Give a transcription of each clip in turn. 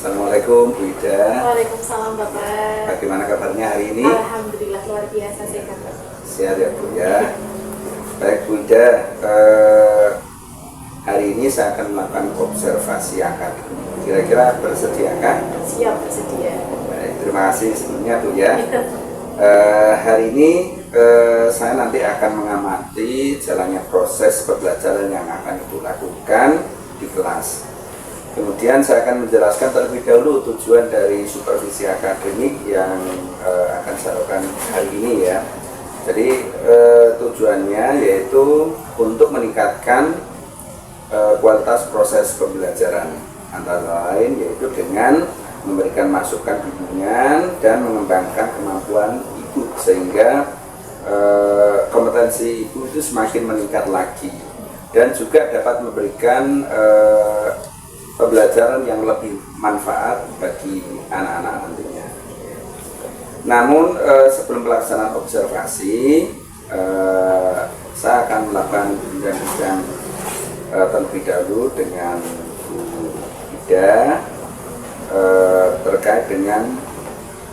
Assalamualaikum Bu Ida. Waalaikumsalam Bapak. Bagaimana kabarnya hari ini? Alhamdulillah luar biasa sehat. Sehat ya Bu ya. Baik Bu Ida, hari ini saya akan melakukan observasi akad. Kira-kira bersediakah? Siap, bersedia. Baik, terima kasih sebelumnya Bu ya. Hari ini saya nanti akan mengamati jalannya proses pembelajaran yang akan Ibu lakukan di kelas. Kemudian saya akan menjelaskan terlebih dahulu tujuan dari supervisi akademik yang akan saya lakukan hari ini ya. Jadi tujuannya yaitu untuk meningkatkan kualitas proses pembelajaran, antara lain yaitu dengan memberikan masukan bimbingan dan mengembangkan kemampuan ibu sehingga kompetensi ibu itu semakin meningkat lagi dan juga dapat memberikan pembelajaran yang lebih manfaat bagi anak-anak nantinya. Namun sebelum pelaksanaan observasi, saya akan melakukan bincang-bincang terlebih dahulu dengan Bu Ida terkait dengan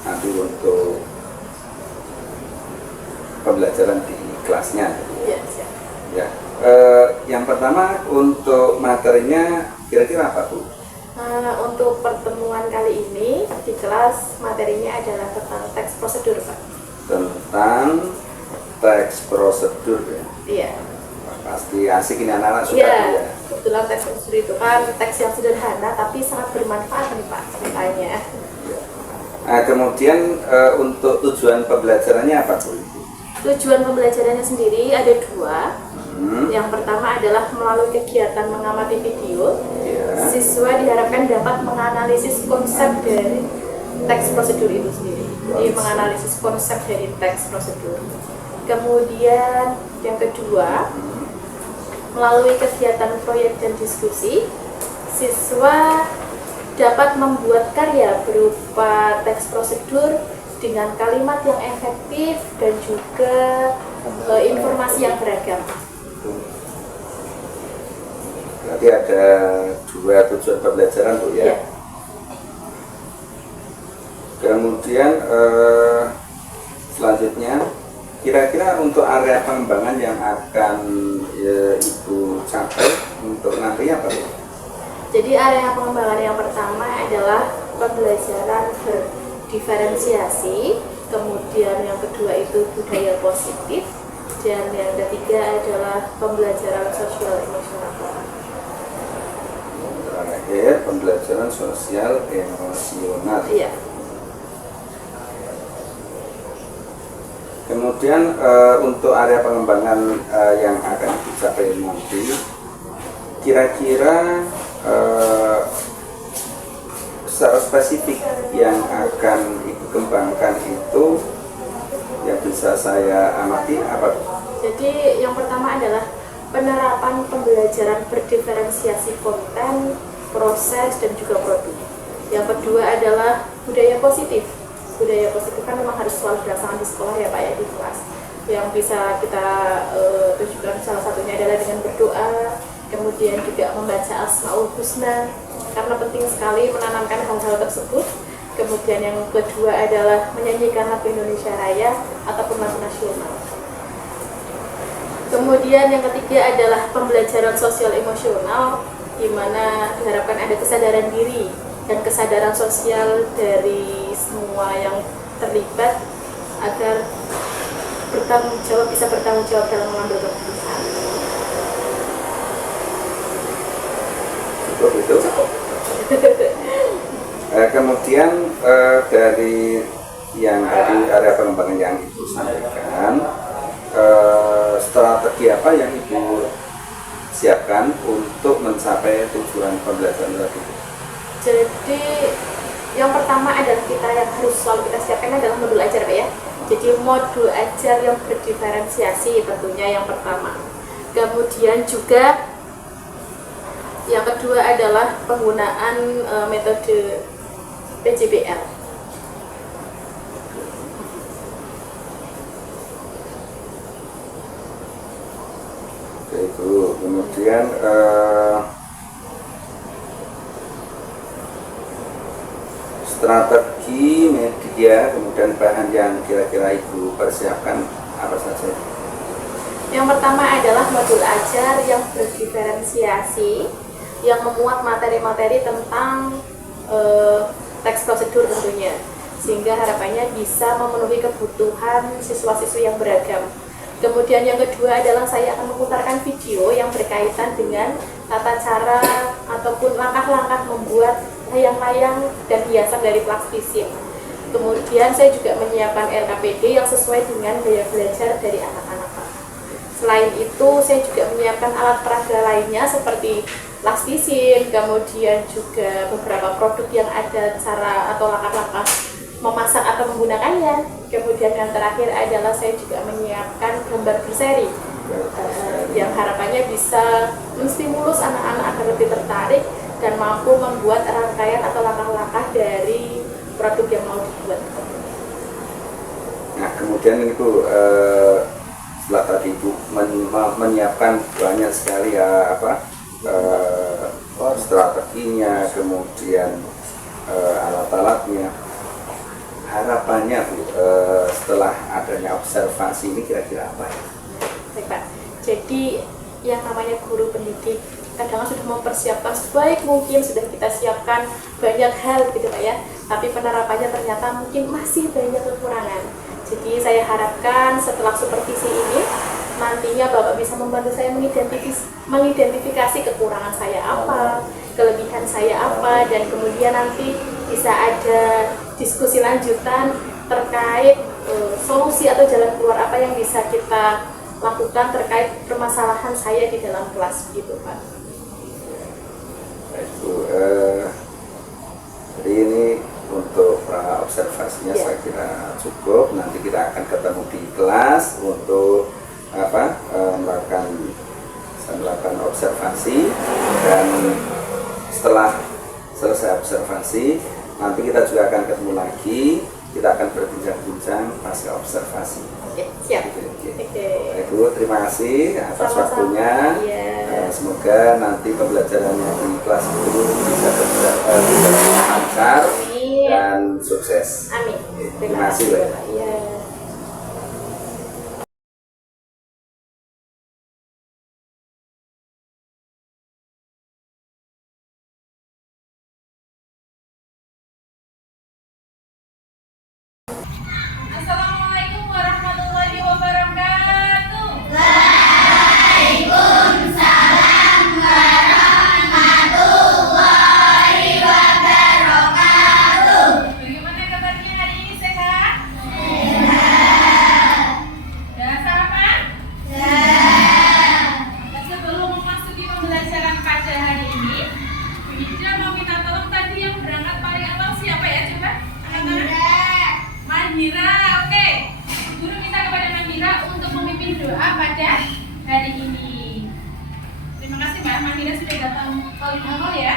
nanti untuk pembelajaran di kelasnya. Ya, siap. Ya. Yang pertama untuk materinya kira-kira apa Bu? Untuk pertemuan kali ini di kelas materinya adalah tentang teks prosedur Pak. Tentang teks prosedur ya? Iya. Pasti asik ini anak-anak suka Iya, ya. kebetulan teks prosedur itu kan teks yang sederhana tapi sangat bermanfaat nih Pak ceritanya. Ya. Nah, kemudian untuk tujuan pembelajarannya apa Bu? Tujuan pembelajarannya sendiri ada dua. Yang pertama adalah melalui kegiatan mengamati video, siswa diharapkan dapat menganalisis konsep dari teks prosedur itu sendiri. Jadi menganalisis konsep dari teks prosedur. Kemudian yang kedua, melalui kegiatan proyek dan diskusi, siswa dapat membuat karya berupa teks prosedur dengan kalimat yang efektif dan juga informasi yang beragam. Berarti ada dua tujuan pembelajaran Bu ya. Kemudian selanjutnya kira-kira untuk area pengembangan yang akan Ibu capai untuk nantinya apa Bu? Jadi area pengembangan yang pertama adalah pembelajaran berdiferensiasi, kemudian yang kedua itu budaya positif, dan yang ketiga adalah pembelajaran sosial emosional. Terakhir pembelajaran sosial emosional. Iya. Kemudian untuk area pengembangan yang akan dicapai nanti, kira-kira secara spesifik yang akan Ibu kembangkan itu yang bisa saya amati apa? Jadi yang pertama adalah penerapan pembelajaran berdiferensiasi konten, proses, dan juga produk. Yang kedua adalah budaya positif. Budaya positif kan memang harus selalu dilaksanakan di sekolah ya Pak ya, di kelas. Yang bisa kita tunjukkan salah satunya adalah dengan berdoa, kemudian juga membaca Asmaul Husna, karena penting sekali menanamkan hal-hal tersebut. Kemudian yang kedua adalah menyanyikan lagu Indonesia Raya ataupun lagu nasional. Kemudian yang ketiga adalah pembelajaran sosial emosional, di mana diharapkan ada kesadaran diri dan kesadaran sosial dari semua yang terlibat agar bisa bertanggung jawab dalam mengambil keputusan. Cukup itu? Kemudian dari yang tadi area pengembangan yang Ibu sampaikan, strategi apa yang Ibu siapkan untuk mencapai tujuan pembelajaran tadi? Jadi yang pertama adalah kita yang harus selalu kita siapkan adalah modul ajar Pak ya. Jadi modul ajar yang berdiferensiasi tentunya yang pertama. Kemudian juga yang kedua adalah penggunaan metode PJBL. Oke Bu, kemudian strategi media, kemudian bahan yang kira-kira Ibu persiapkan apa saja? Yang pertama adalah modul ajar yang berdiferensiasi, yang memuat materi-materi tentang teks prosedur tentunya, sehingga harapannya bisa memenuhi kebutuhan siswa-siswi yang beragam. Kemudian yang kedua adalah saya akan memutarkan video yang berkaitan dengan tata cara ataupun langkah-langkah membuat layang-layang dan hiasan dari plastisin. Kemudian saya juga menyiapkan RKPD yang sesuai dengan gaya belajar dari anak-anak. Selain itu saya juga menyiapkan alat peraga lainnya seperti plastisin, kemudian juga beberapa produk yang ada cara atau langkah-langkah memasak atau menggunakannya. Kemudian yang terakhir adalah saya juga menyiapkan gambar berseri yang harapannya bisa menstimulus anak-anak agar lebih tertarik dan mampu membuat rangkaian atau langkah-langkah dari produk yang mau dibuat. Nah, kemudian itu setelah tadi Ibu menyiapkan banyak sekali ya strateginya, kemudian alat-alatnya, harapannya Bu setelah adanya observasi ini kira-kira apa ya? Baik Pak, jadi yang namanya guru pendidik kadang sudah mempersiapkan sebaik mungkin, sudah kita siapkan banyak hal gitu Pak ya, tapi penerapannya ternyata mungkin masih banyak kekurangan. Jadi saya harapkan setelah supervisi ini nantinya Bapak bisa membantu saya mengidentifikasi kekurangan saya apa, kelebihan saya apa, dan kemudian nanti bisa ada diskusi lanjutan terkait solusi atau jalan keluar apa yang bisa kita lakukan terkait permasalahan saya di dalam kelas gitu Pak. Baik Bu, jadi ini untuk observasinya saya kira cukup. Nanti kita akan ketemu di kelas untuk melakukan observasi, dan setelah selesai observasi nanti kita juga akan ketemu lagi, kita akan berbincang-bincang pasca observasi. Oke, siap. Baik Bu, terima kasih atas waktunya. Semoga nanti pembelajarannya di kelas itu bisa berjalan lancar dan sukses. Amin. Terima kasih Bu. Assalamualaikum warahmatullahi wabarakatuh. Bagaimana kabarnya hari ini, sehat? Sudah sarapan? Sebelum memasuki pembelajaran pada hari ini, Bu Ida mau minta tolong tadi yang berangkat paling awal siapa ya, coba? Anak-anak? Mahira, oke. Guru minta kepada Mahira untuk memimpin doa pada hari ini. Terima kasih Mbak Mahira sudah datang paling awal ya.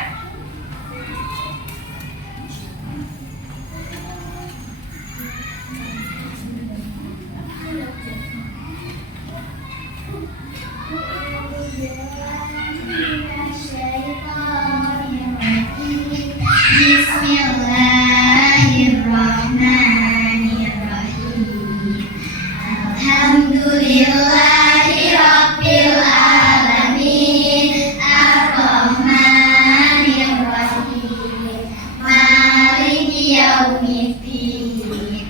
Bismillahirrahmanirrahim. Alhamdulillahirrabbilalamin. Ar-Rahmanirrahim. Maliki yaumiddin.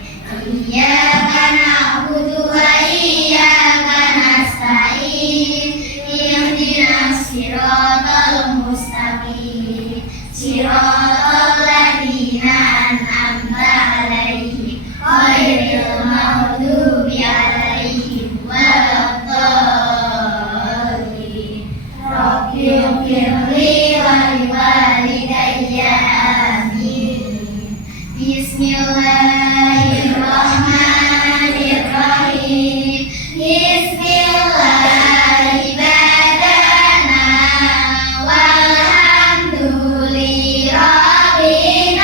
Iyyaka na'budu wa iyyaka nasta'in. Ihdinas siratal mustaqim. Siratal ladzina an'amta 'alaihim ghairil maghdubi 'alaihim waladdallin. Rabbighfirli wa liwalidayya amin. Bismillahirrahmanirrahim. Bismillah ibadana walhamdulillahirrabbilalamin.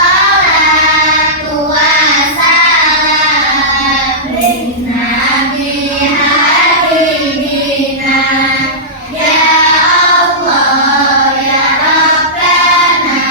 Wassalatu wassalam binnabi habibina. Ya Allah ya Rabbana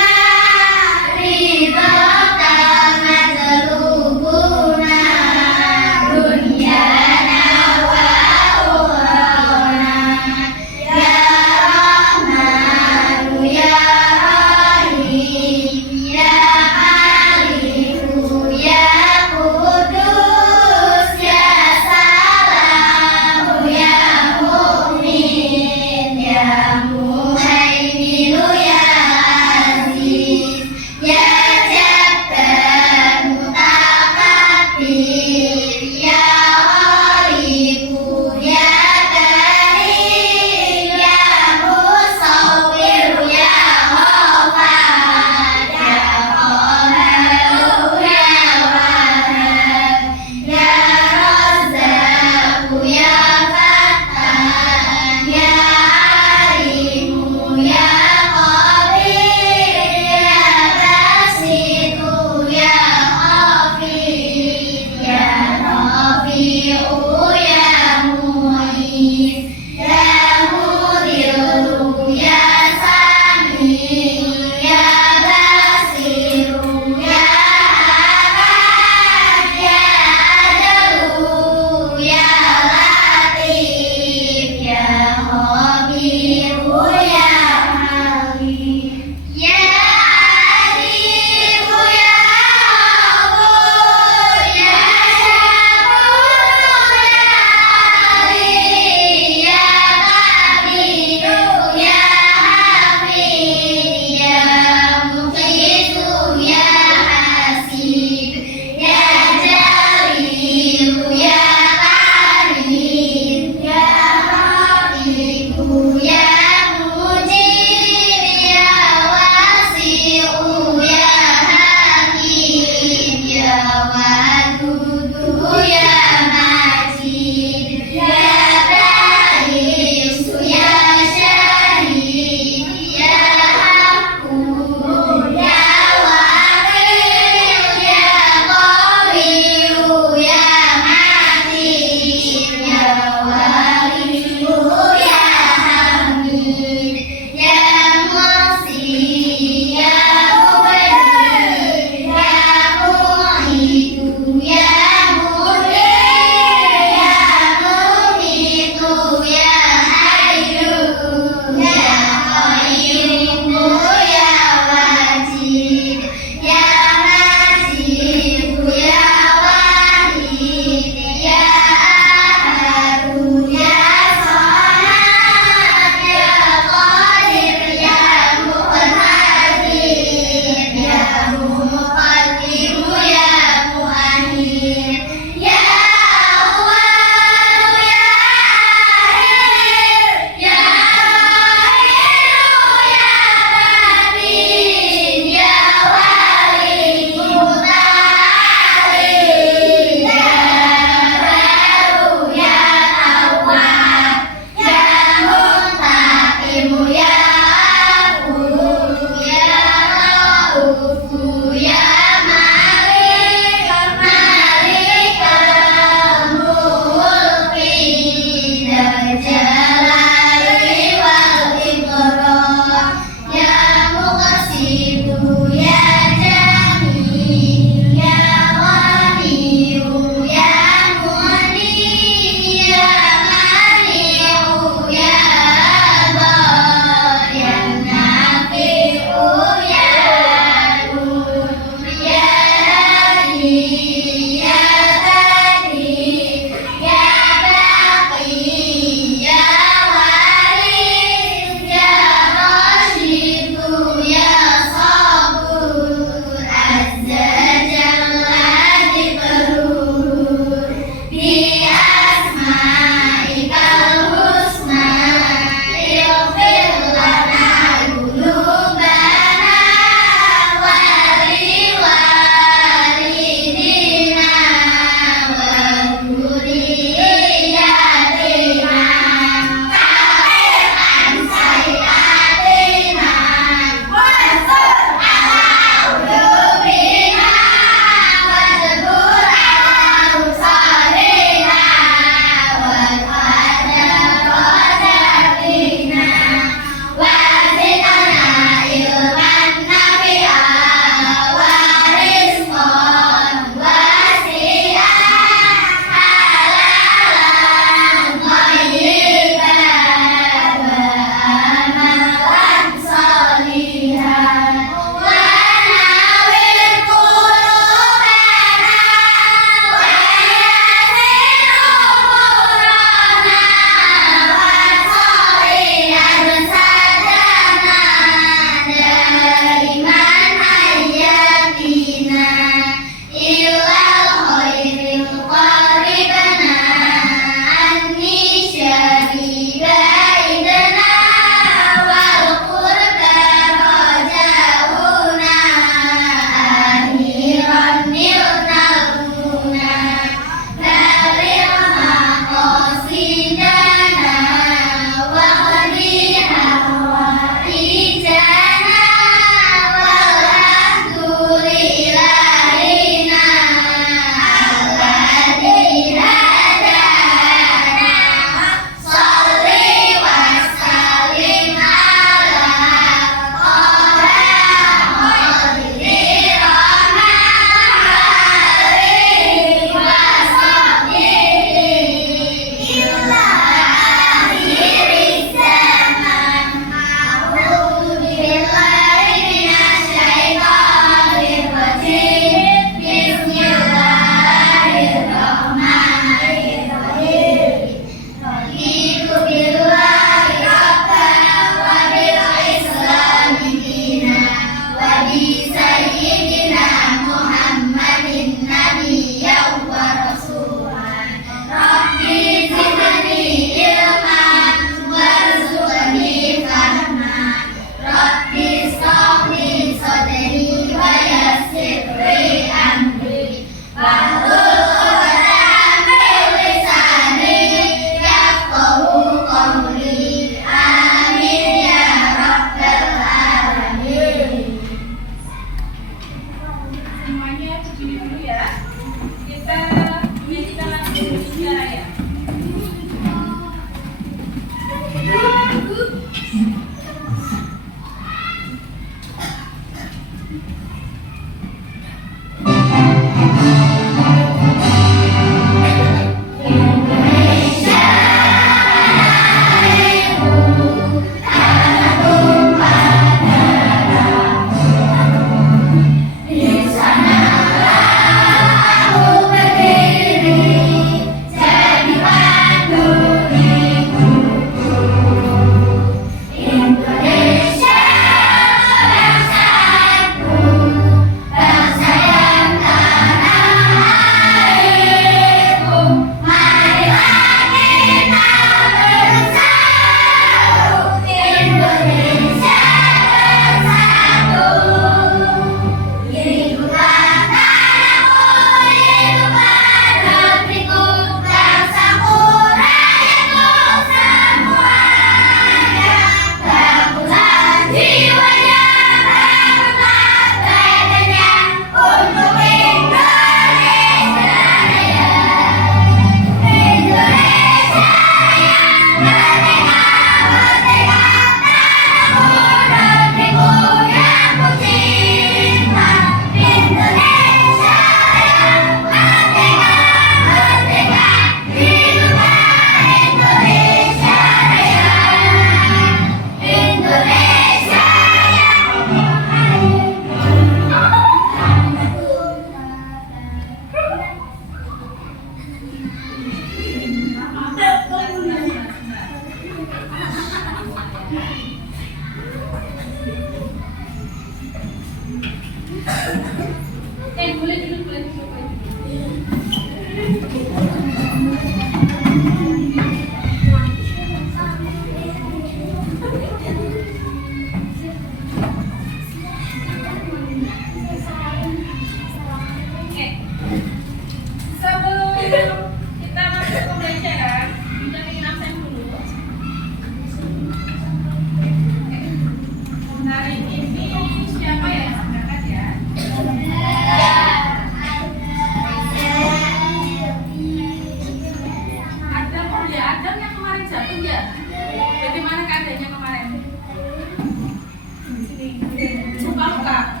Pak?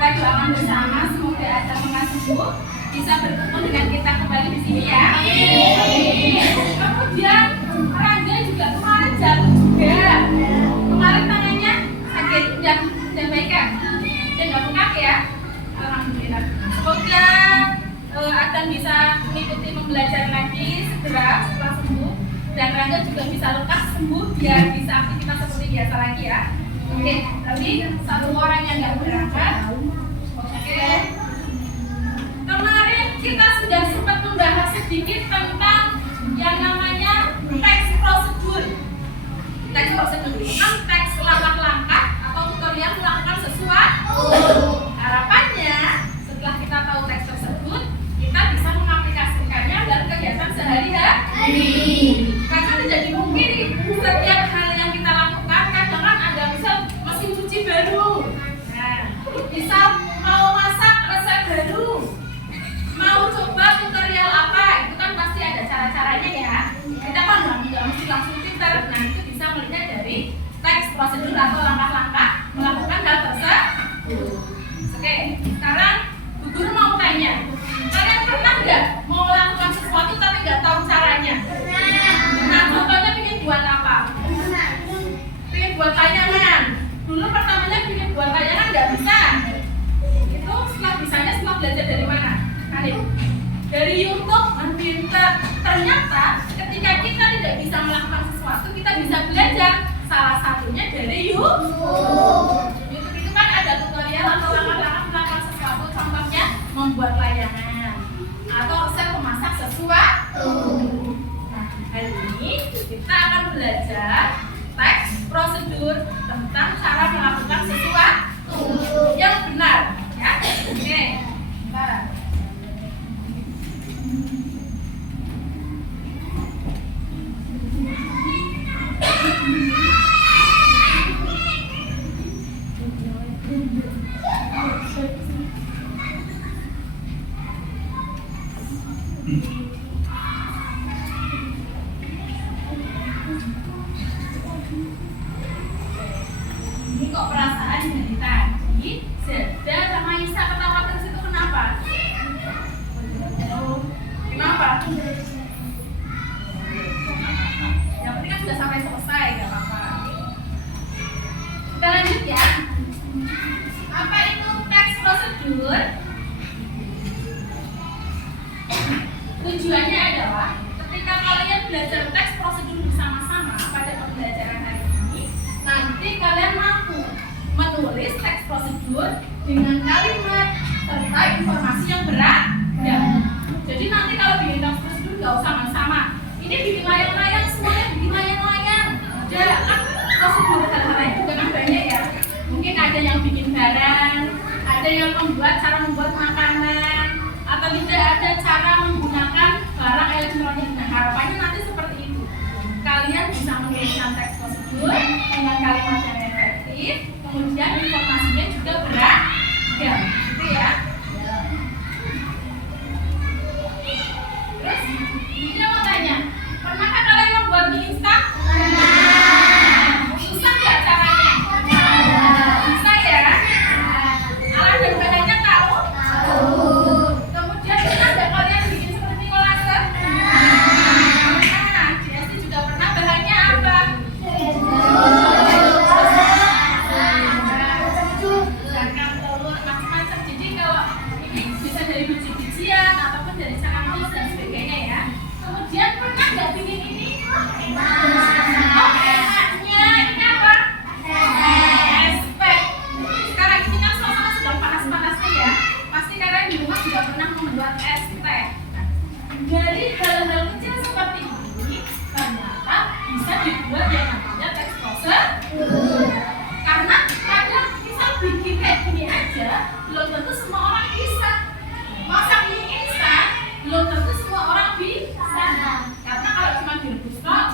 Kita doakan bersama semoga Adam mengat sembuh, bisa bertemu dengan kita kembali di sini ya. Kemudian Rangga juga kemarin jatuh juga. Kemarin tangannya sakit, udah baik kan? Udah nggak bengkak ya? Alhamdulillah. Semoga Adam bisa mengikuti pembelajaran lagi segera setelah sembuh, dan Rangga juga bisa lekas sembuh biar bisa aktivitas seperti biasa lagi ya. Oke, tapi satu orang yang nggak berangkat. Oke. Kemarin kita sudah sempat membahas sedikit tentang yang namanya teks prosedur. Teks prosedur itu kan teks langkah-langkah atau tutorial melakukan sesuatu. Harapannya setelah kita tahu teks tersebut, kita bisa mengaplikasikannya dalam kegiatan sehari-hari. Karena tidak dimungkiri setiap hal yang kita lakukan kadang kan ada misal mesin cuci baru, misal mau masak resep baru, mau coba tutorial apa, itu kan pasti ada cara-caranya ya. Kita kan nggak mesti langsung pintar. Nah, itu bisa melihat dari teks prosedur atau langkah-langkah melakukan hal tersebut. Oke, sekarang Bu Guru mau tanya, kalian pernah nggak mau melakukan sesuatu tapi nggak tahu caranya? Nah, contohnya ingin buat apa? Ingin buat layangan. Dulu pertamanya ingin buat layangan nggak bisa. Itu setelah belajar dari mana? Dari YouTube dan pinter. Ternyata ketika kita tidak bisa melakukan sesuatu, kita bisa belajar. Salah satunya dari YouTube. YouTube itu kan ada tutorial atau langkah-langkah melakukan sesuatu. Contohnya membuat layangan atau resep memasak sesuatu. Nah, hari ini kita akan belajar teks prosedur tentang cara melakukan sesuatu yang benar. Ya, oke. Nah. Ini kok perasaan dari tadi Zeda sama Isa ketawa terus itu kenapa? Kenapa? Yang penting kan sudah sampai selesai, gak apa-apa. Kita lanjut ya. Apa itu teks prosedur? Tujuannya adalah ketika kalian belajar teks prosedur bersama-sama pada pembelajaran hari ini, nanti kalian mampu menulis teks prosedur dengan kalimat serta informasi yang beragam. Jadi nanti kalau bikin teks prosedur nggak usah sama-sama. Ini bikin layang-layang, semuanya bikin layang-layang. Jadi kan prosedur hal-hal lain juga kan banyak ya. Mungkin ada yang bikin barang, ada yang cara membuat makanan, atau tidak ada cara menggunakan barang elektronik. Nah, harapannya nanti seperti itu. Kalian bisa mengirimkan teks prosedur dengan kalimat yang efektif, kemudian informasinya juga beragam, gitu ya. Terus, kita mau tanya, pernahkah kalian membuat mie instan? Susah nggak caranya? Bisa ya? Alat dan bahannya tahu? Kemudian pernah nggak kalian bikin seperti kolase? Nah, Jesse juga pernah. Bahannya apa? Jangan telur macam-macam. Jadi kalau ini bisa dari biji-bijian ataupun dari cakang telur dan sebagainya ya. Kemudian pernah nggak bikin ini? Enaknya ini apa? Es teh. Sekarang ini kan suasana sedang panas-panasnya ya. Pasti kalian di rumah juga pernah membuat es teh. Dari hal-hal kecil seperti ini, ternyata bisa dibuat yang namanya teks prosedur. Karena kadang misal bikin kayak gini aja, belum tentu semua orang bisa. Masak mie instan, belum tentu semua orang bisa. Karena kalau cuma direbus kok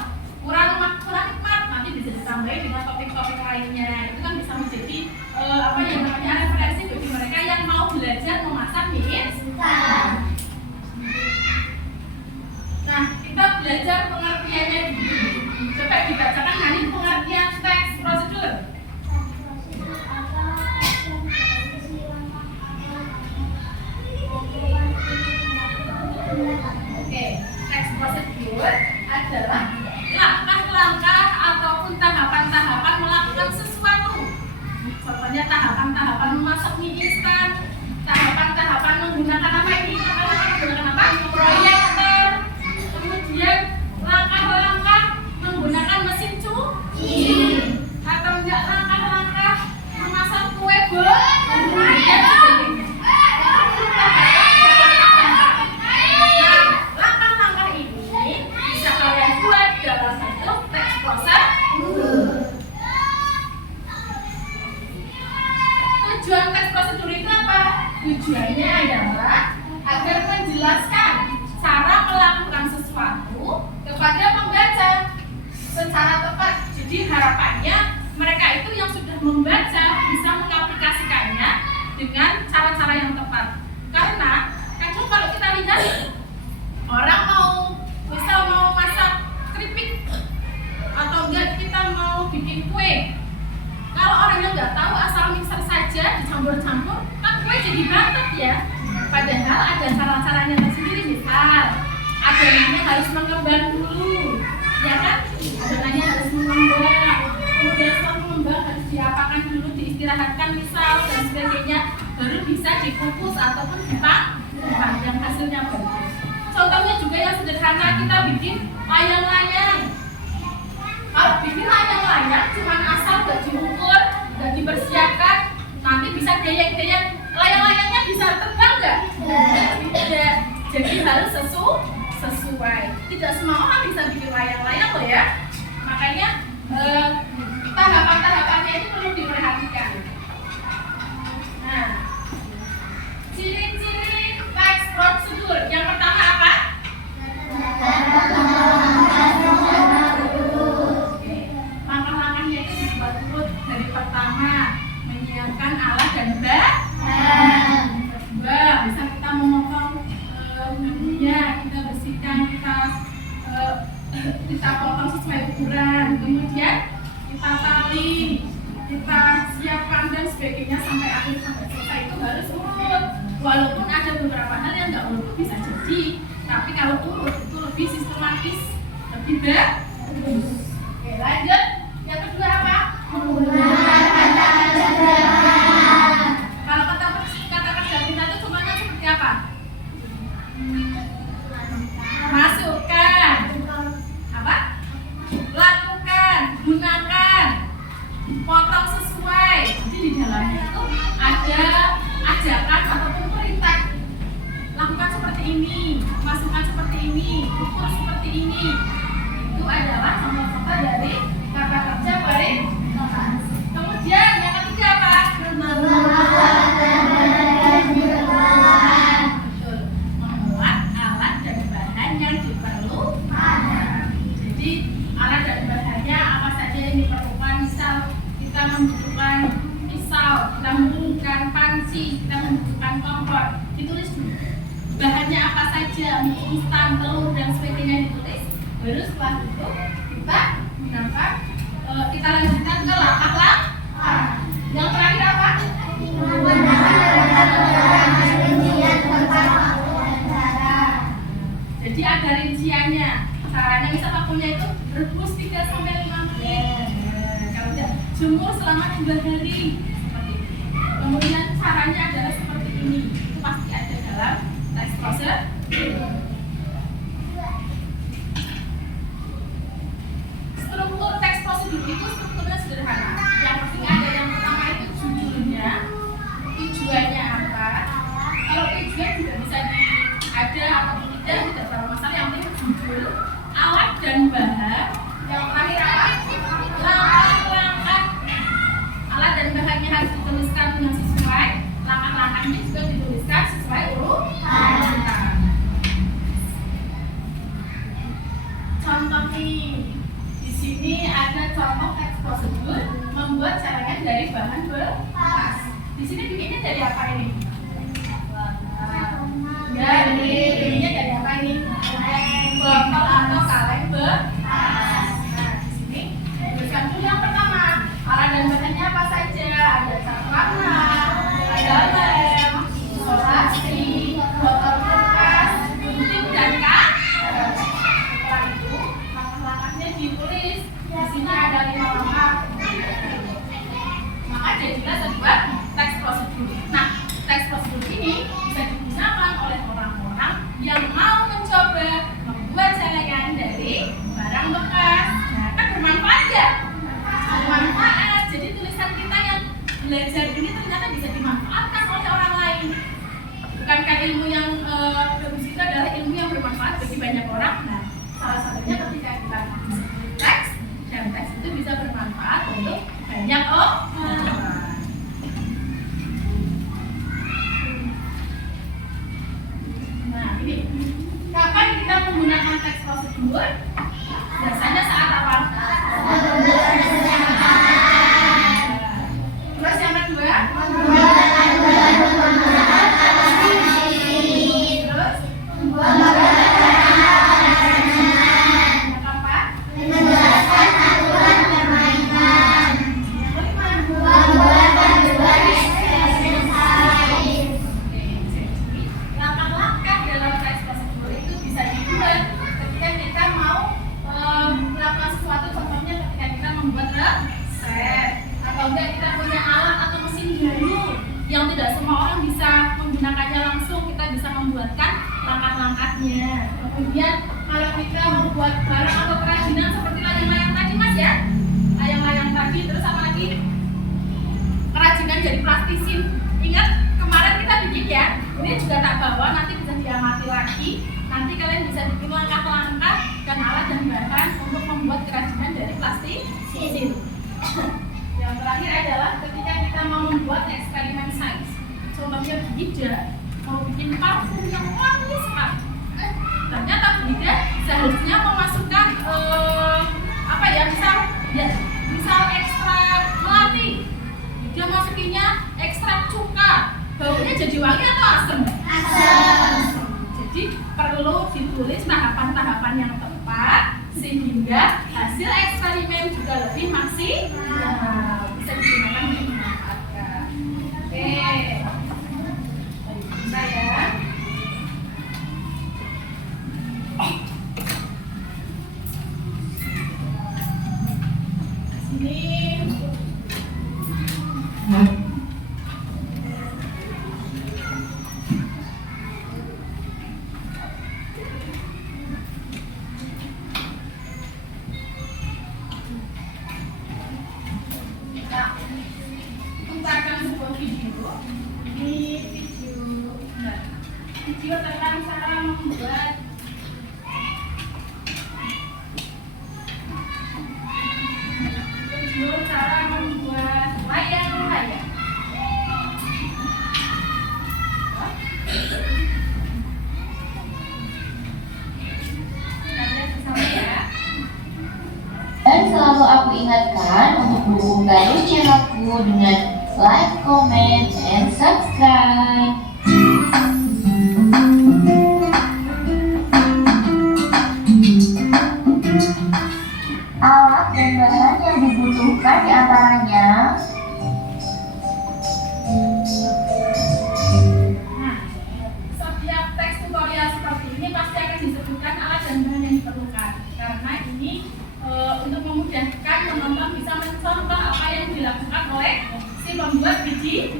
kurang nikmat, nanti bisa ditambahin dengan topik-topik lainnya. Itu kan bisa menjadi apa yang namanya referensi bagi mereka yang mau belajar memasak mie instan. Nah, kita belajar pengertiannya dulu. Coba dibacakan hari pengertian teks prosedur. langkah-langkah ini bisa kalian buat dalam bentuk teks prosedur. Tujuan teks prosedur itu apa? Tujuannya adalah agar menjelaskan cara melakukan sesuatu kepada pembaca secara tepat. Jadi harapannya mereka itu yang sudah membaca bisa mengaplikasikannya dengan cara-cara yang tepat. Karena kadang kalau kita lihat orang misal mau masak keripik atau enggak kita mau bikin kue, kalau orang yang nggak tahu asal mixer saja dicampur-campur kan kue jadi bantet ya. Padahal ada cara-caranya tersendiri. Misal adonannya harus mengembang dulu, ya kan? Adonannya harus mengembang, kemudian setelah mengembang harus diapakan dulu, diistirahatkan misal dan sebagainya, baru bisa dikukus ataupun dipanggang yang hasilnya bagus. Contohnya juga yang sederhana, kita bikin layang-layang. Kalau bikin layang-layang cuma asal gak diukur, gak dipersiapkan, nanti bisa deyek-deyek, layang-layangnya bisa terbang nggak? Tidak. Jadi harus sesuai. Tidak semua orang bisa bikin layang-layang loh ya. Makanya tahapan-tahapannya itu perlu diperhatikan. Nah, ciri-ciri teks prosedur yang pertama apa? Langkah-langkahnya itu dibuat urut dari pertama menyiapkan alat dan bahan. Kedua, bisa kita memotong bumbunya, kita bersihkan, kita potong sesuai ukuran, kemudian kita tali, kita siapkan dan sebagainya sampai akhir sampai selesai itu harus urut. Walaupun ada beberapa hal yang nggak urut bisa jadi, tapi kalau urut itu lebih sistematis, lebih bagus. Oke, lanjut. Yang kedua apa? Kalau kata kerja kita itu semuanya seperti apa? Masukkan, apa? Lakukan, gunakan, potong sesuai. Jadi di dalamnya itu ada ajakan ataupun perintah. Lakukan seperti ini, masukkan seperti ini, ukur seperti ini. Itu adalah contoh-contoh dari kata kerja perintah. Kemudian yang ketiga apa? Membuat alat dan bahan yang diperlukan. Jadi alat dan bahannya apa saja yang diperlukan. Misal kita membutuhkan pisau, kita membutuhkan panci, kita membutuhkan kompor, ditulis dulu. Bahannya apa saja, mie instan, telur dan sebagainya ditulis. Baru setelah itu kita gunakan. Kita lanjutkan ke langkah-langkah. Yang terakhir apa? Jadi ada rinciannya. Caranya misal waktunya itu rebus 3-5 menit. Kalau tidak jemur selama 2 hari. Seperti ini. Kemudian caranya adalah seperti ini. Itu pasti ada dalam teks prosedur. Struktur teks prosedur itu strukturnya sederhana. Yang penting ada yang pertama itu judulnya, tujuannya apa. Kalau tujuan juga bisa ada ataupun tidak terlalu masalah. Yang penting judul, alat dan bahan. Yang terakhir apa? Langkah-langkah. Alat dan bahannya harus dituliskan dengan sesuai. Langkah-langkahnya juga dituliskan sesuai urutan. Contoh nih. Di sini ada contoh teks prosedur membuat celengan dari bahan bekas. Di sini bikinnya dari apa ini? Ya, bikinnya dari apa ini? Botol atau kaleng bekas. Nah, di sini tuliskan dulu yang pertama. Alat dan bahannya apa saja? Ada cat warna, ada lem, isolasi, botol bekas, gunting dan karet. Setelah itu langkah-langkahnya ditulis. Di sini ada 5 langkah. Maka jadilah sebuah teks prosedur. Nah, teks prosedur ini bisa digunakan oleh orang-orang yang mau mencoba membuat celengan dari barang bekas. Nah, kan bermanfaat ya? Bermanfaat. Jadi tulisan kita yang belajar ini ternyata bisa dimanfaatkan oleh orang lain. Bukankah ilmu yang bagus itu adalah ilmu yang bermanfaat bagi banyak orang? Nah, salah satunya ketika kita teks, dan teks itu bisa bermanfaat untuk banyak orang. Nah, ini kapan kita menggunakan teks prosedur? Biasanya saat apa? Terus yang kedua? Terus? Yang keempat? Langkah-langkah dalam teks prosedur itu bisa dibuat ketika kita mau melakukan sesuatu, contohnya ketika kita membuat resep, atau enggak kita punya alat atau mesin baru yang tidak semua orang bisa menggunakannya langsung, kita bisa membuatkan langkah-langkahnya. Kemudian kalau kita membuat barang atau kerajinan seperti layang-layang tadi mas ya, layang-layang tadi, terus apa lagi? Kerajinan dari plastisin. Ingat kemarin kita bikin ya, ini juga tak bawa, nanti bisa diamati lagi. Nanti kalian bisa bikin langkah-langkah dan alat dan bahan untuk membuat kerajinan dari plastisin. Yang terakhir adalah ketika kita mau membuat eksperimen sains. Contohnya Bida mau bikin parfum yang wangi sekali. Ternyata Bida seharusnya memasukkan misal ekstrak melati. Dia masukinnya ekstrak cuka. Baunya jadi wangi atau asam? Asam. Jadi perlu ditulis tahapan-tahapan yang tepat sehingga hasil eksperimen juga lebih maksimal, bisa digunakan untuk memanfaatkan. Oke, bisa ya. Sini. Video tentang cara membuat layang-layang. Dan selalu aku ingatkan untuk dukung terus channelku dengan like, comment, and subscribe. Alat dan bahan yang dibutuhkan diantaranya setiap teks tutorial seperti ini pasti akan disebutkan alat dan bahan yang diperlukan. Karena ini untuk memudahkan penonton bisa mencontoh apa yang dilakukan oleh si pembuat video.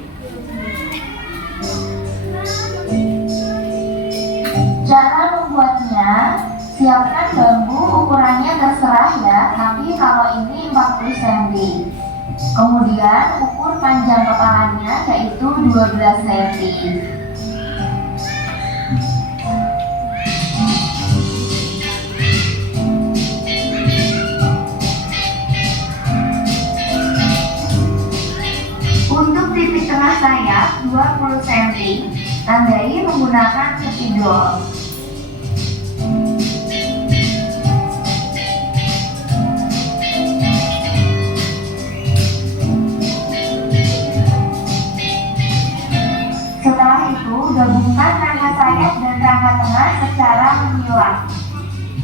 cara membuatnya. Siapkan bambu, ukurannya terserah ya, tapi kalau ini 40 cm. Kemudian ukur panjang kepalanya yaitu 12 cm. Untuk titik tengah sayap 20 cm, tandai menggunakan spidol. Setelah itu, gabungkan rangka sayap dan rangka tengah secara menyilang.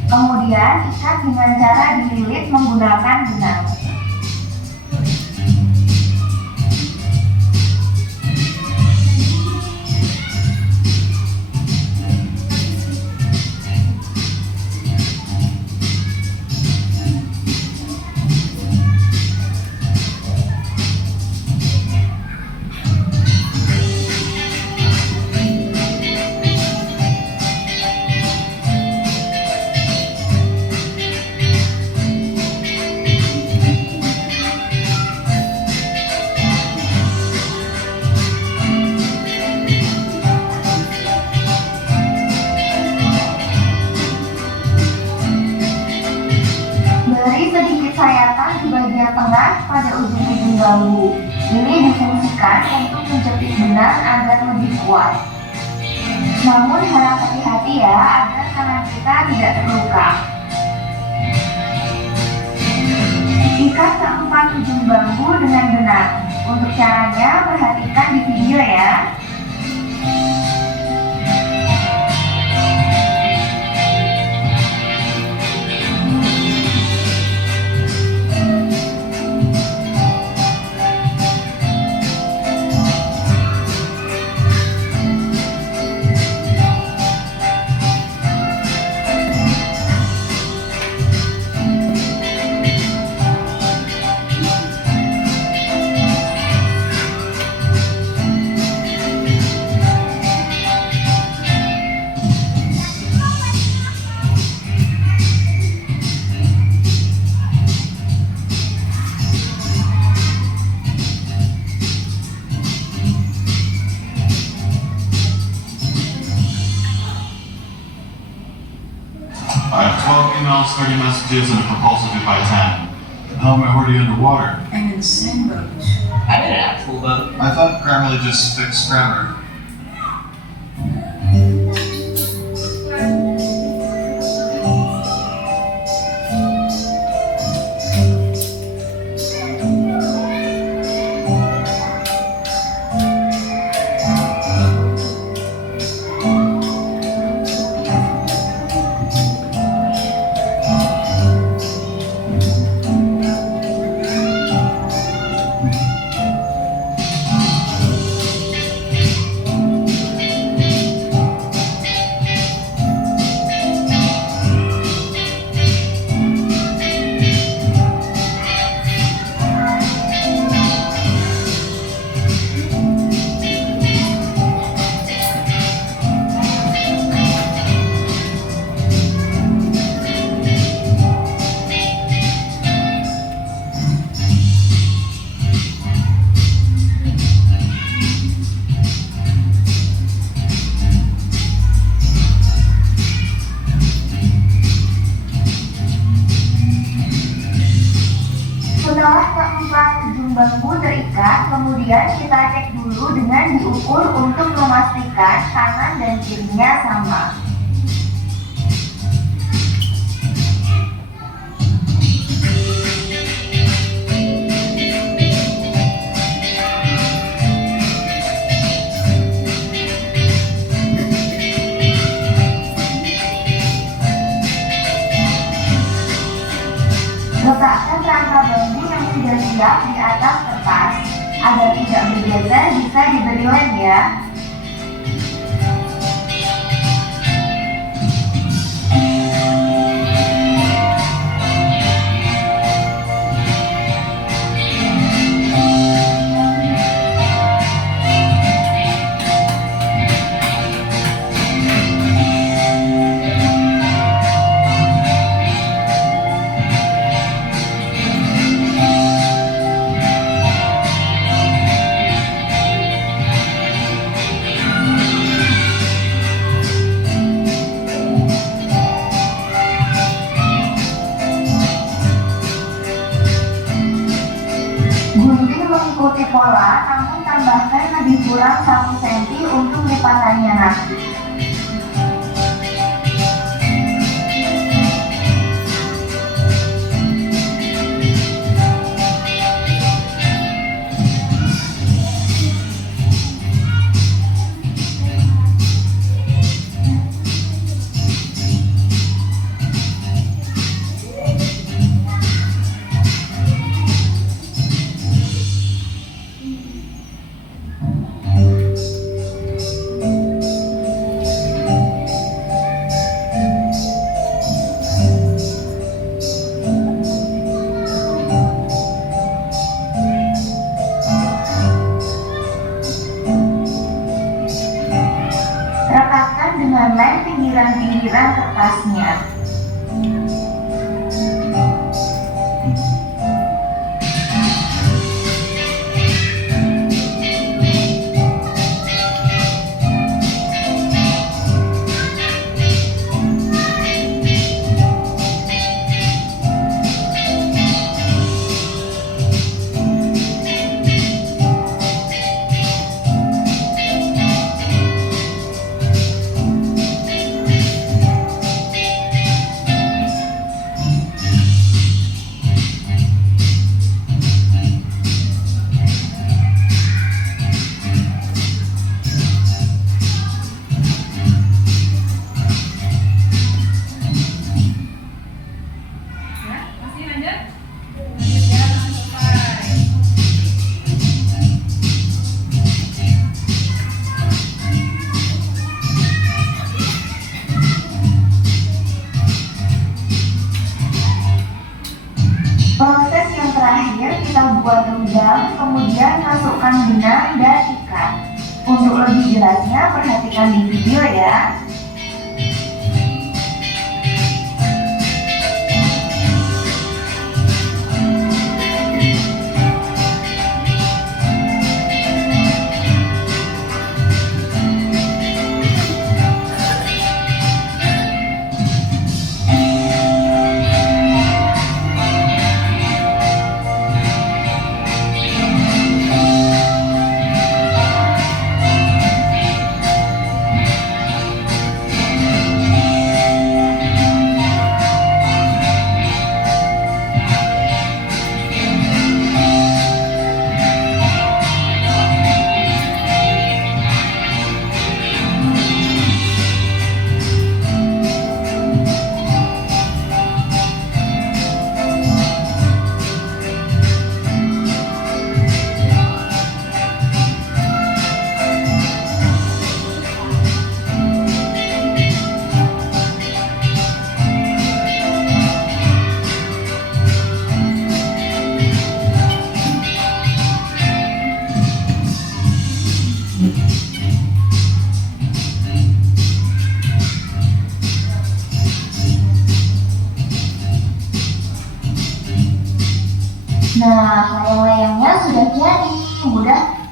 Kemudian, ikat dengan cara dililit menggunakan benang. difokuskan untuk menjepit benang agar lebih kuat. Namun harap hati-hati ya, agar tangan kita tidak terluka. Ikat keempat ujung bambu dengan benar. Untuk caranya, perhatikan di video ya. I have 12 emails, 30 messages, and a proposal due by 10. How am I already underwater? I'm in the same boat. I'm in an actual boat. I thought Grammarly just fixed grammar. Setelah keempat ujung bambu terikat, kemudian kita cek dulu dengan diukur untuk memastikan kanan dan kirinya sama. Letakkan rangka bambu yang sudah siap di atas kertas. Agar tidak bergeser, bisa diberi lem ya. Gunting mengikuti pola, namun tambahkan lebih kurang 1 cm untuk lipatannya nanti. Rekatkan dengan lem pinggiran-pinggiran kertasnya. benang, dan ikat. Untuk lebih jelasnya, perhatikan di video ya. Nah, layang-layangnya sudah jadi. Mudah.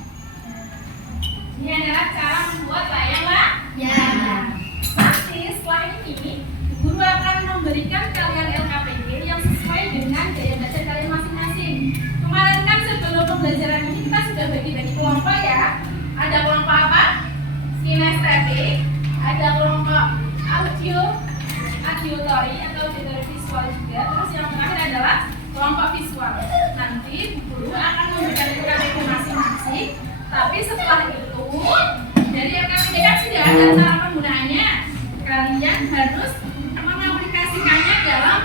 Ini adalah cara membuat layang lah. Ya. Nanti setelah ini, guru akan memberikan kalian LKPD yang sesuai dengan gaya belajar kalian masing-masing. Kemarin kan sebelum pembelajaran ini kita sudah bagi-bagi kelompok ya. Ada kelompok apa? Kinestetik. Ada kelompok auditory atau auditory visual juga. Terus yang terakhir adalah kelompok visual. Nanti guru akan memberikan LKPD masing-masing. Tapi setelah itu, dari LKPD kan sudah ada cara penggunaannya. Kalian harus mengaplikasikannya dalam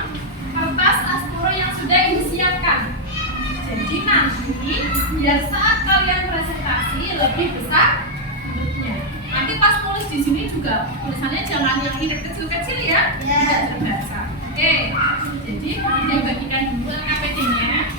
kertas asturo yang sudah disiapkan. Jadi nanti biar saat kalian presentasi lebih besar bentuknya. Nanti pas tulis di sini juga tulisannya jangan yang ini kecil-kecil ya, tidak terbaca. Oke, jadi kita bagikan dulu LKPD-nya.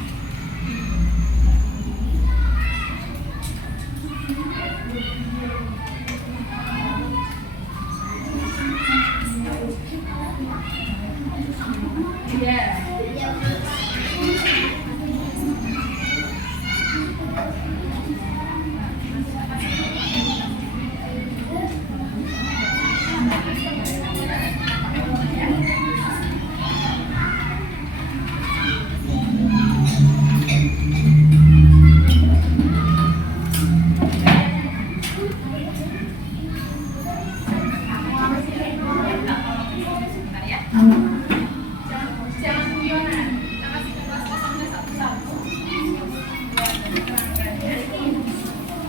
Jangan guyonan, kita kasih ke kelas kosongnya satu-satu.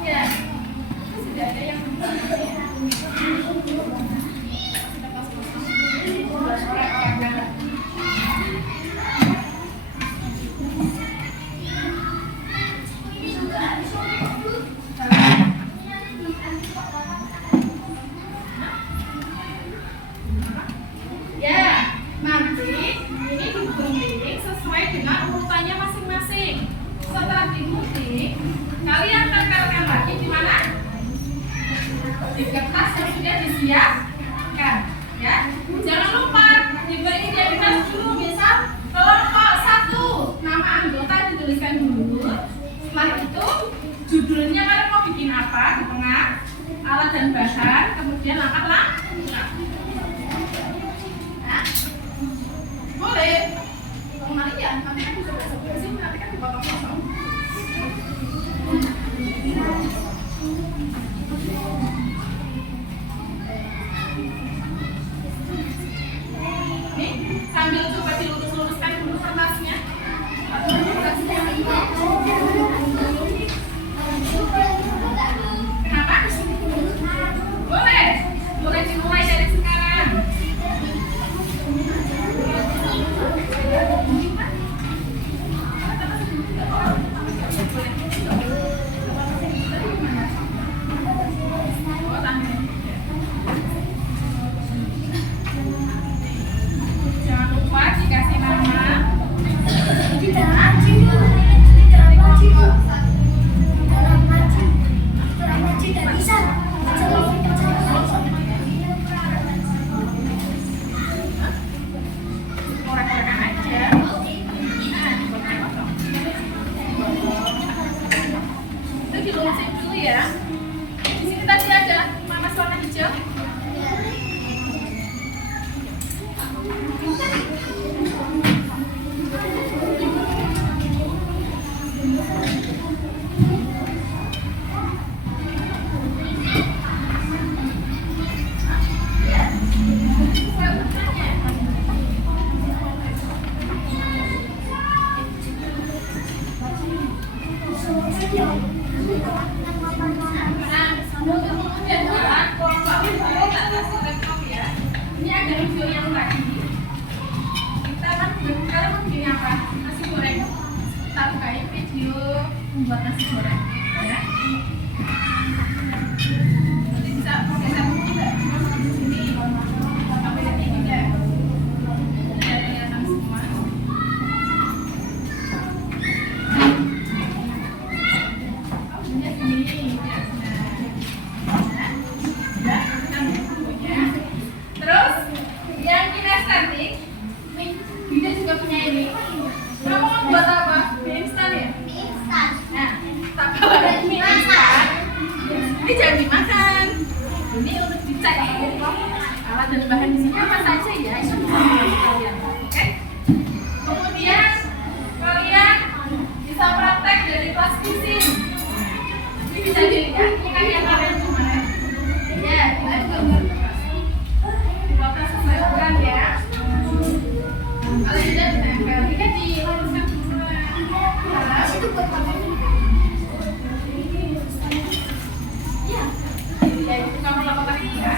Ya, sudah ada yang ya, nanti ini digunting sesuai dengan urutannya masing-masing. Setelah digunting, kalian tempelkan lagi di mana? Di kertas yang sudah disiapkan, ya. Jangan lupa diberi identitas dulu, misal kelompok 1, nama anggota dituliskan dulu. Setelah itu judulnya kalian mau bikin apa di tengah, alat dan bahan, kemudian langkah boleh. Kalian nanti aku sudah sebelah sini, nanti kan dipotong kosong. Nih, sambil coba dilurus-luruskan dulu kertasnya. Kenapa? Boleh. Boleh dimulai dari sekarang. tadi ya. Di sini tadi ada panas warna hijau. Ini ada video yang tadi. Kita kan sekarang mau bikin apa? Nasi goreng. Kita bukain video membuat nasi goreng. Ya. Nanti bisa pakai sabun juga. Di sini. Sampai di sini juga. Jadi ada kelihatan semua. Ini sini. Terus yang kinestetik, kita juga punya ini. Kamu mau buat apa? Mie instan ya? Nah, tak kalah mie instan. Ini jangan dimakan. Ini untuk dicek. Alat dan bahan di sini apa saja ya? Itu kalian. Oke? Kemudian kalian bisa praktek dari kelas fisin. Ini bisa dilihat. Ini kan yang kalian kemarin. Ya, kita juga berkelas. Proses sesuai ukuran ya. Kalau tidak ditempel, ini kan diluruskan dulu. Ya, ya itu kamu lakukan ini ya.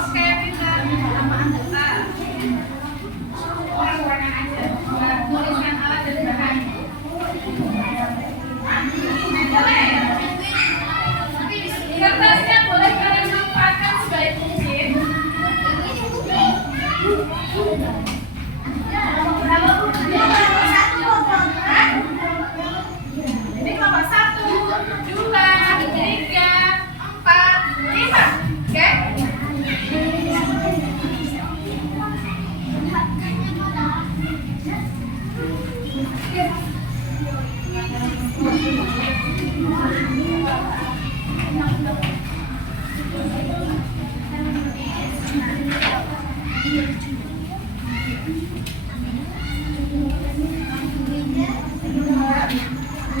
Oke, pintar. Tambahan data. Kurang-kurangan aja. Tuliskan alat dan bahan. Boleh. Kertasnya boleh kalian manfaatkan sebaik mungkin. Ini kelompok 1, 2, 3, 4, 5. Oke?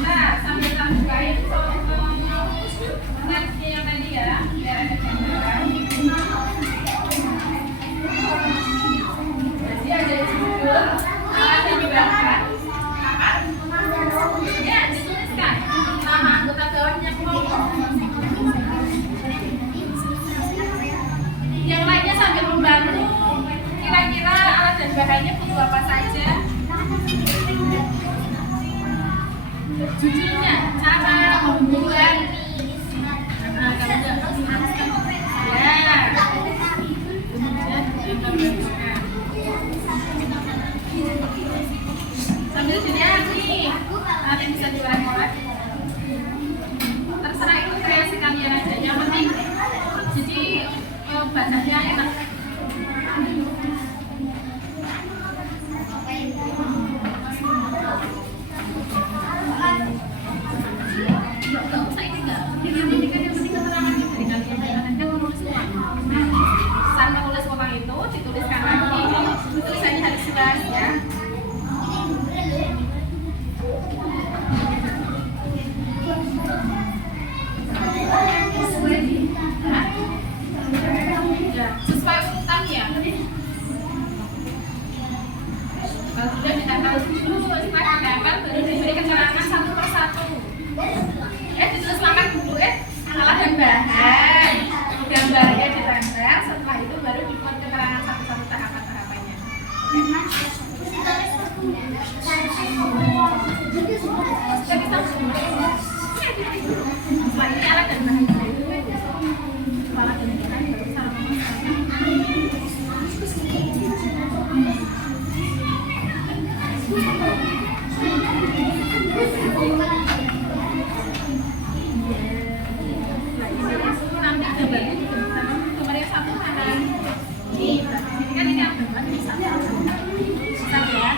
Nah, sambil kita bukain netsnya yang tadi ya, biar ada gambaran. Jadi ada judul, alat yang digunakan, apa? Ya, dituliskan nama anggota bawahnya kelompok. Yang lainnya sambil membantu, kira-kira alat dan bahannya butuh apa saja. Judulnya, cara membuat. Nah, kalau tidak ya. Kemudian sambil dilihat nih, ada yang bisa diorek-orek. Terserah itu kreasi kalian aja. Yang penting, jadi bacanya enak. Dituliskan lagi, tulisannya harus jelas ya. Sesuai urutan ya. Kalau sudah ditempel dulu, setelah ditempel baru diberi keterangan satu persatu. Ditulis langkah dulu kepala dan tangan baru salah nanti gambarnya juga gambar yang satu mana ini kan ini yang gambar ini satu ya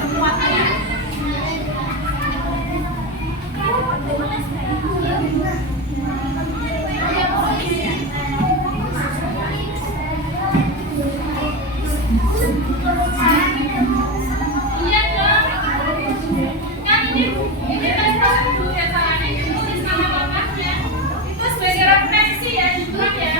semuanya iya dong kan ini dulu ya salahnya tulis nama bapaknya itu sebagai referensi ya juga ya.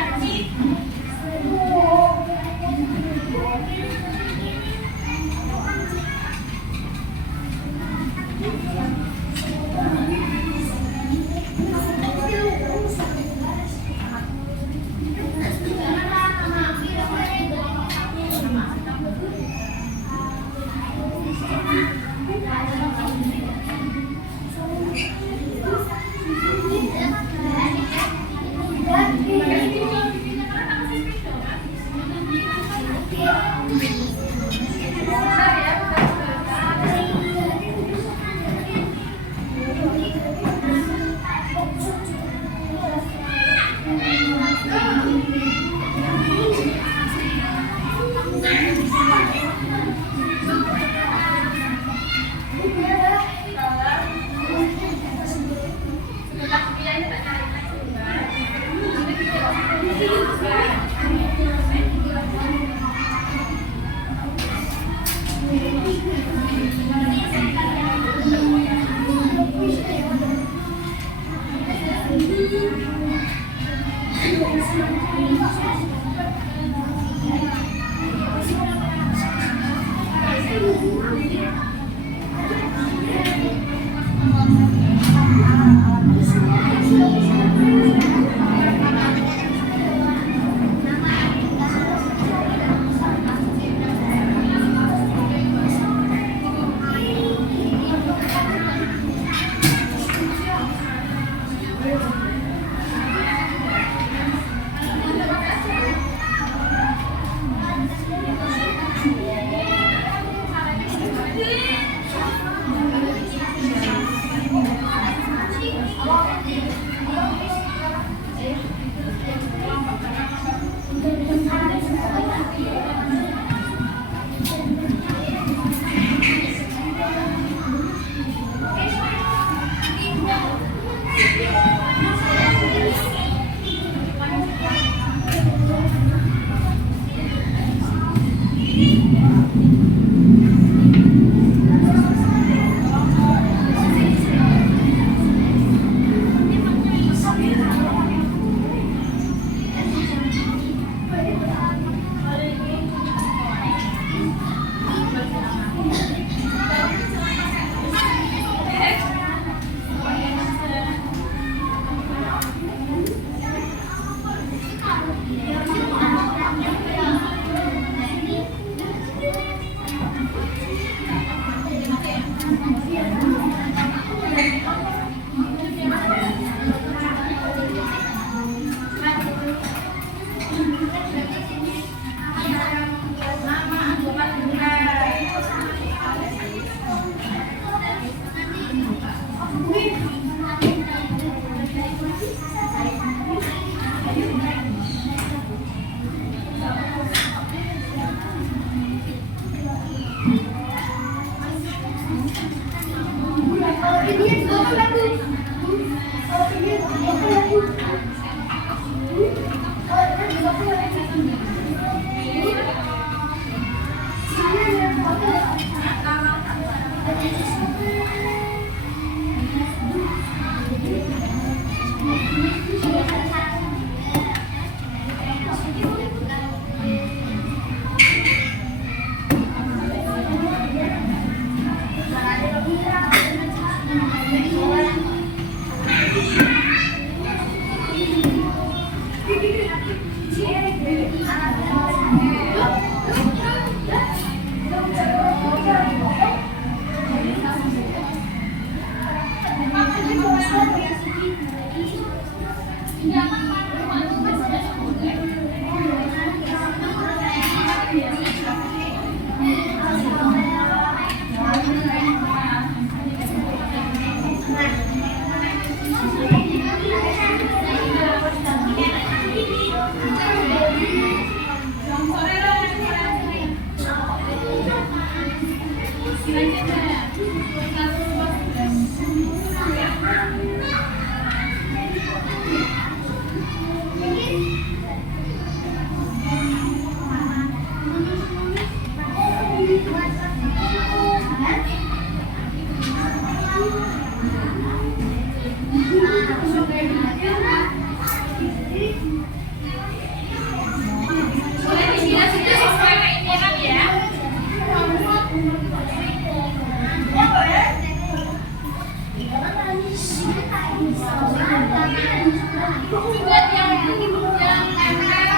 Buat yang tempel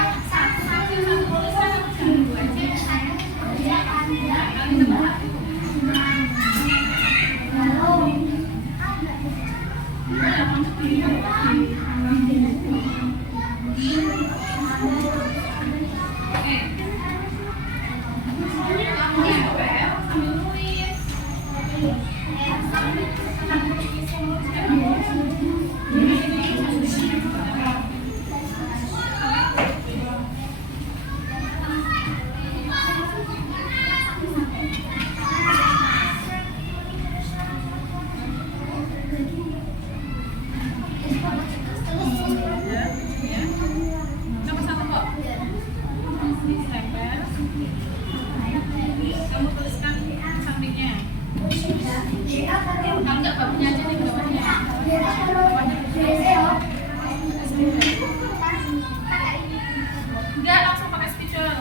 satu tulisan jangan dua sama-sama kok. Tempel. Kamu tuliskan sampingnya. Kalau enggak babunya aja nih bawahnya. Enggak langsung pakai spidol.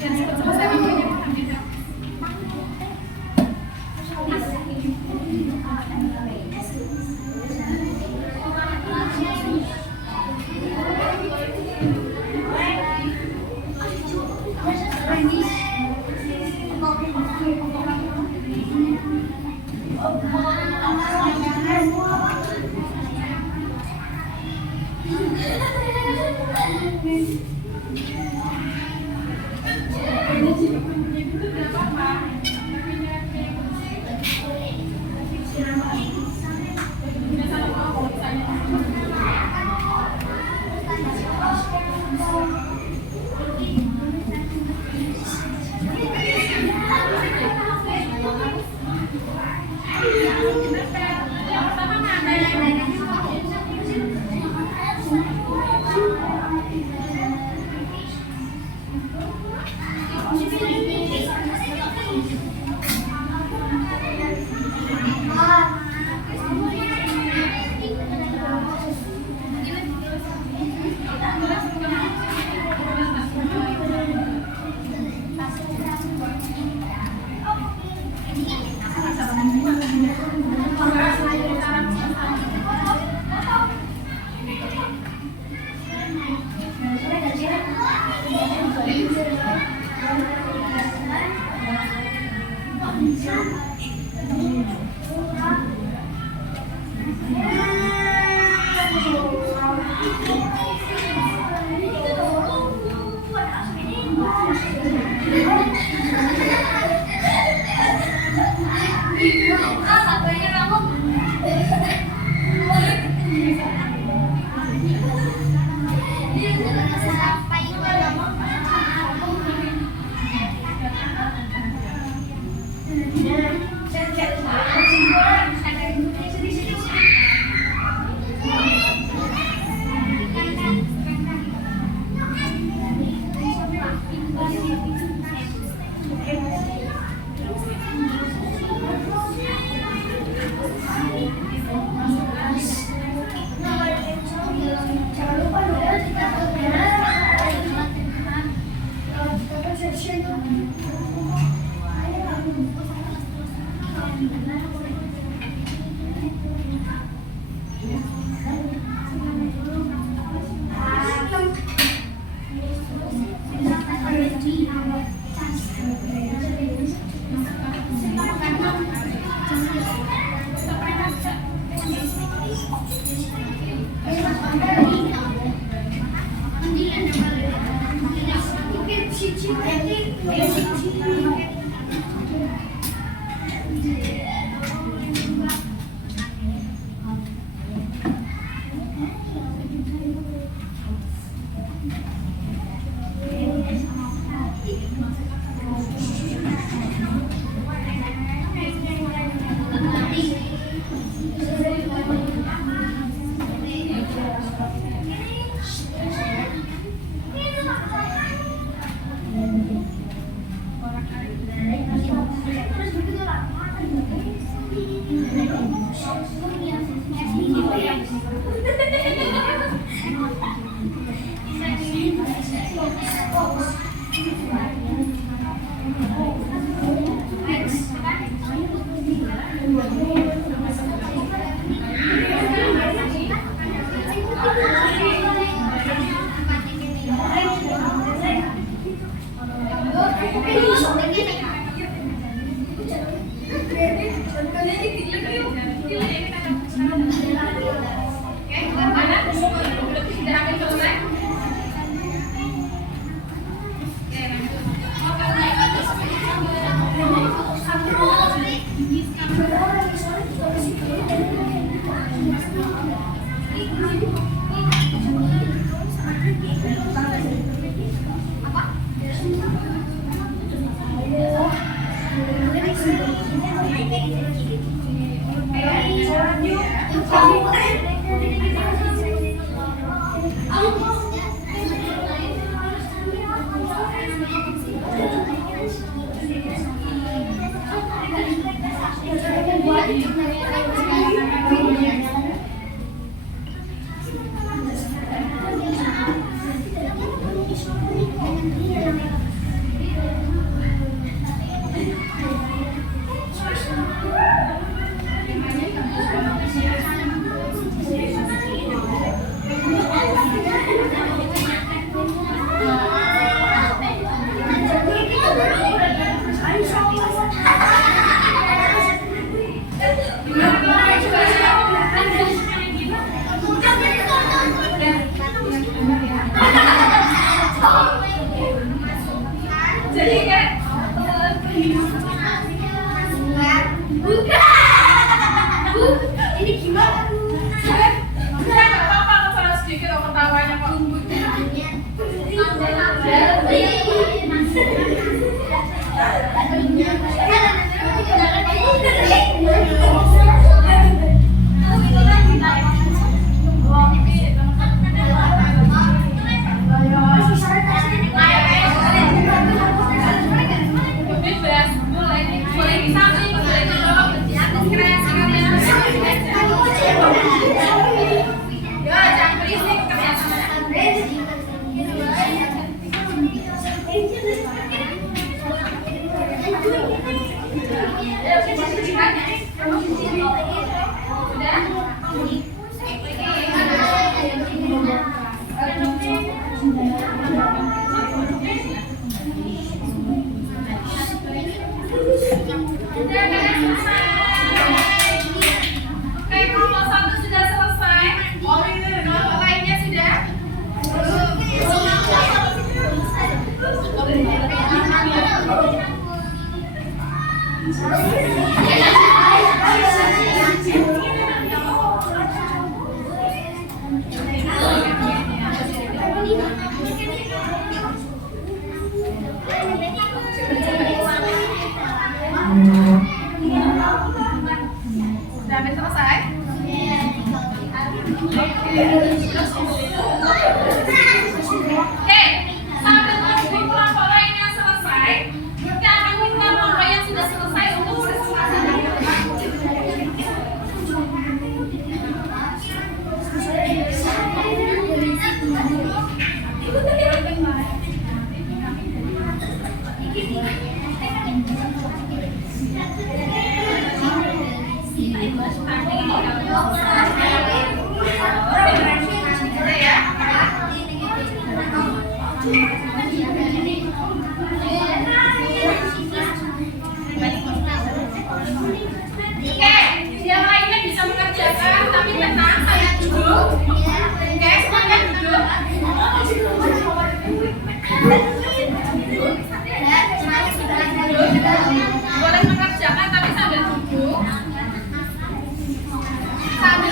Dan cepat selesai babunya. Thank you. Jadi kayak Ini gimana? enggak apa-apa kalau salah sedikit orang ketawanya kok. Bebas, boleh di samping, boleh di bawah, di atas kreasi kalian. Ya, jangan berisik kerjasama. Oke, kelompok 1 sudah selesai. Kelompok lainnya sudah? Sudah hampir selesai? Oke, sambil menunggu kelompok lainnya selesai, kita akan minta kelompok yang sudah selesai untuk bersama-sama. Oke, yang lainnya bisa mengerjakan, tapi tenang, saya duduk. Oke, semuanya duduk. Boleh mengerjakan, tapi sambil duduk. Sambil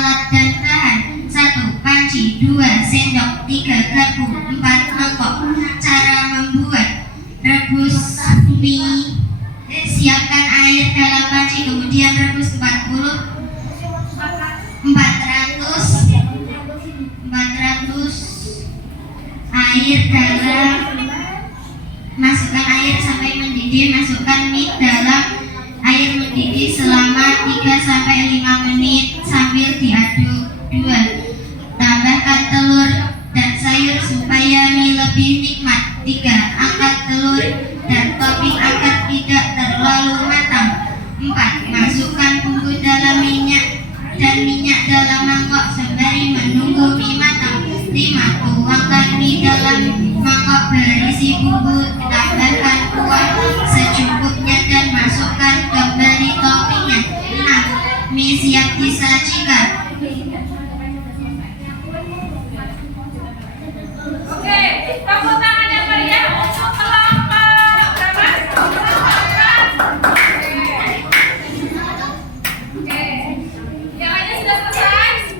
alat dan bahan. 1. Panci. 2. Sendok. 3. Garpu. 4. Mangkok. Cara membuat: rebus mie. Siapkan air dalam panci, kemudian rebus 400 air dalam. Masukkan air sampai mendidih. Masukkan mie dalam air mendidih selama 3-5 menit sambil diaduk. 2. Tambahkan telur dan sayur supaya mie lebih nikmat. 3. Angkat telur dan topping agar tidak terlalu matang. 4. Masukkan bumbu dalam minyak dan minyak dalam mangkok sembari menunggu mie matang. 5. Tuangkan mie dalam mangkok berisi bumbu. Tambahkan kuah secukupnya dan masukkan kembali toppingnya. 6. Mie siap disajikan. Oke, tepuk tangan yang meriah untuk kelompok berapa? Oke, yang lainnya sudah selesai?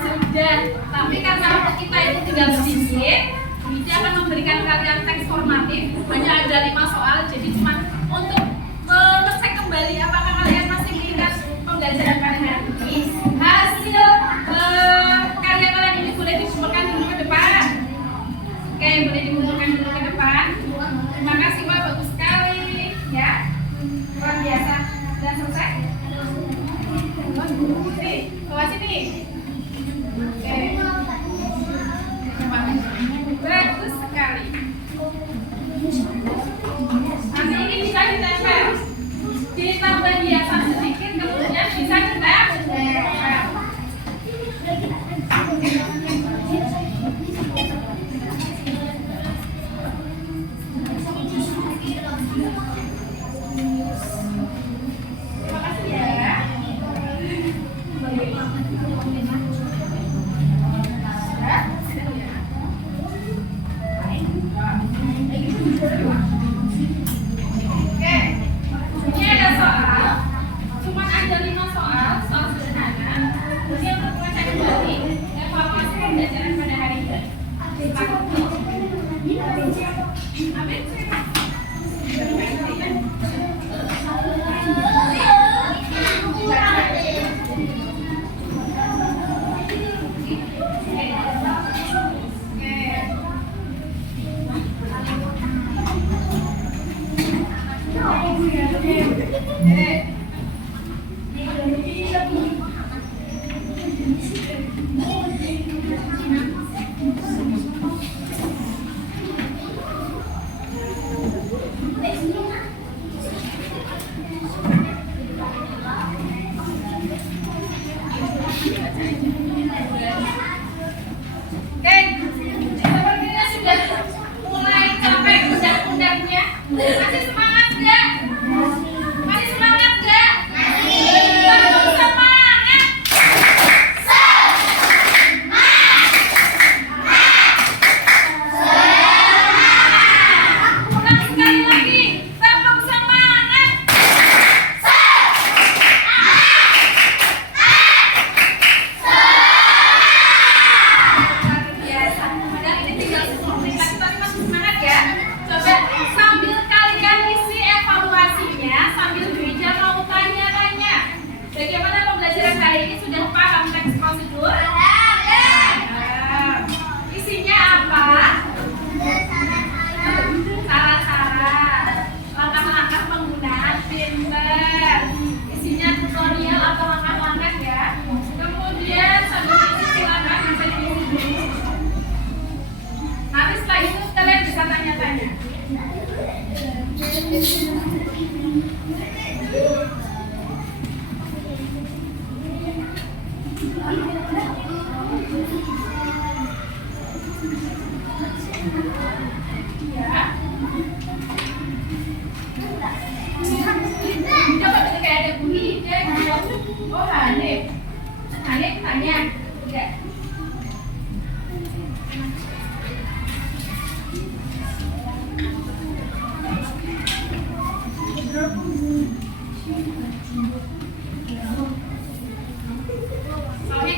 Sudah, tapi karena waktu kita itu tinggal sedikit, Widi akan memberikan kalian teks formatif. Hanya ada 5 soal, jadi cuma untuk ngecek kembali apakah kalian masih mengingat pembelajaran pada hari ini. Hasil karya kalian ini boleh dikumpulkan dulu ke depan. Oke, boleh dikumpulkan dulu ke depan. Terima kasih, Wah, bagus sekali ya. Luar biasa. Sudah selesai? Sini, bawa sini. Oke. Bagus sekali. Nanti ini bisa ditempel. Ditambah hiasan sedikit, kemudian bisa ditempel. Terima kasih ya. Oke, ini ada soal. Cuma ada 5 soal sederhana. Kemudian untuk mengecek kembali evaluasi pembelajaran pada hari ini. Amin. Sepertinya sudah mulai capek undang-undangnya. Masih semangat nggak? Masih semangat nggak? Tetap semangat. Ulang sekali lagi. Tetap semangat. Luar biasa. Dan ini tinggal 10 menit lagi, tapi masih semangat ya. Coba sambil kalian isi evaluasinya, sambil gereja mau tanya-tanya. Bagaimana pembelajaran hari ini? Sudah paham teks prosedur? Isinya apa? Saran-saran, langkah-langkah penggunaan pinter. Isinya tutorial atau langkah-langkah ya. Kemudian sambil isi silakan sampai diisi dulu. Nanti setelah itu kalian bisa tanya-tanya. Ya. Coba kita kayak ada bunyi ide. Oh, Hanif. Hanif tanya. Tidak. Soalnya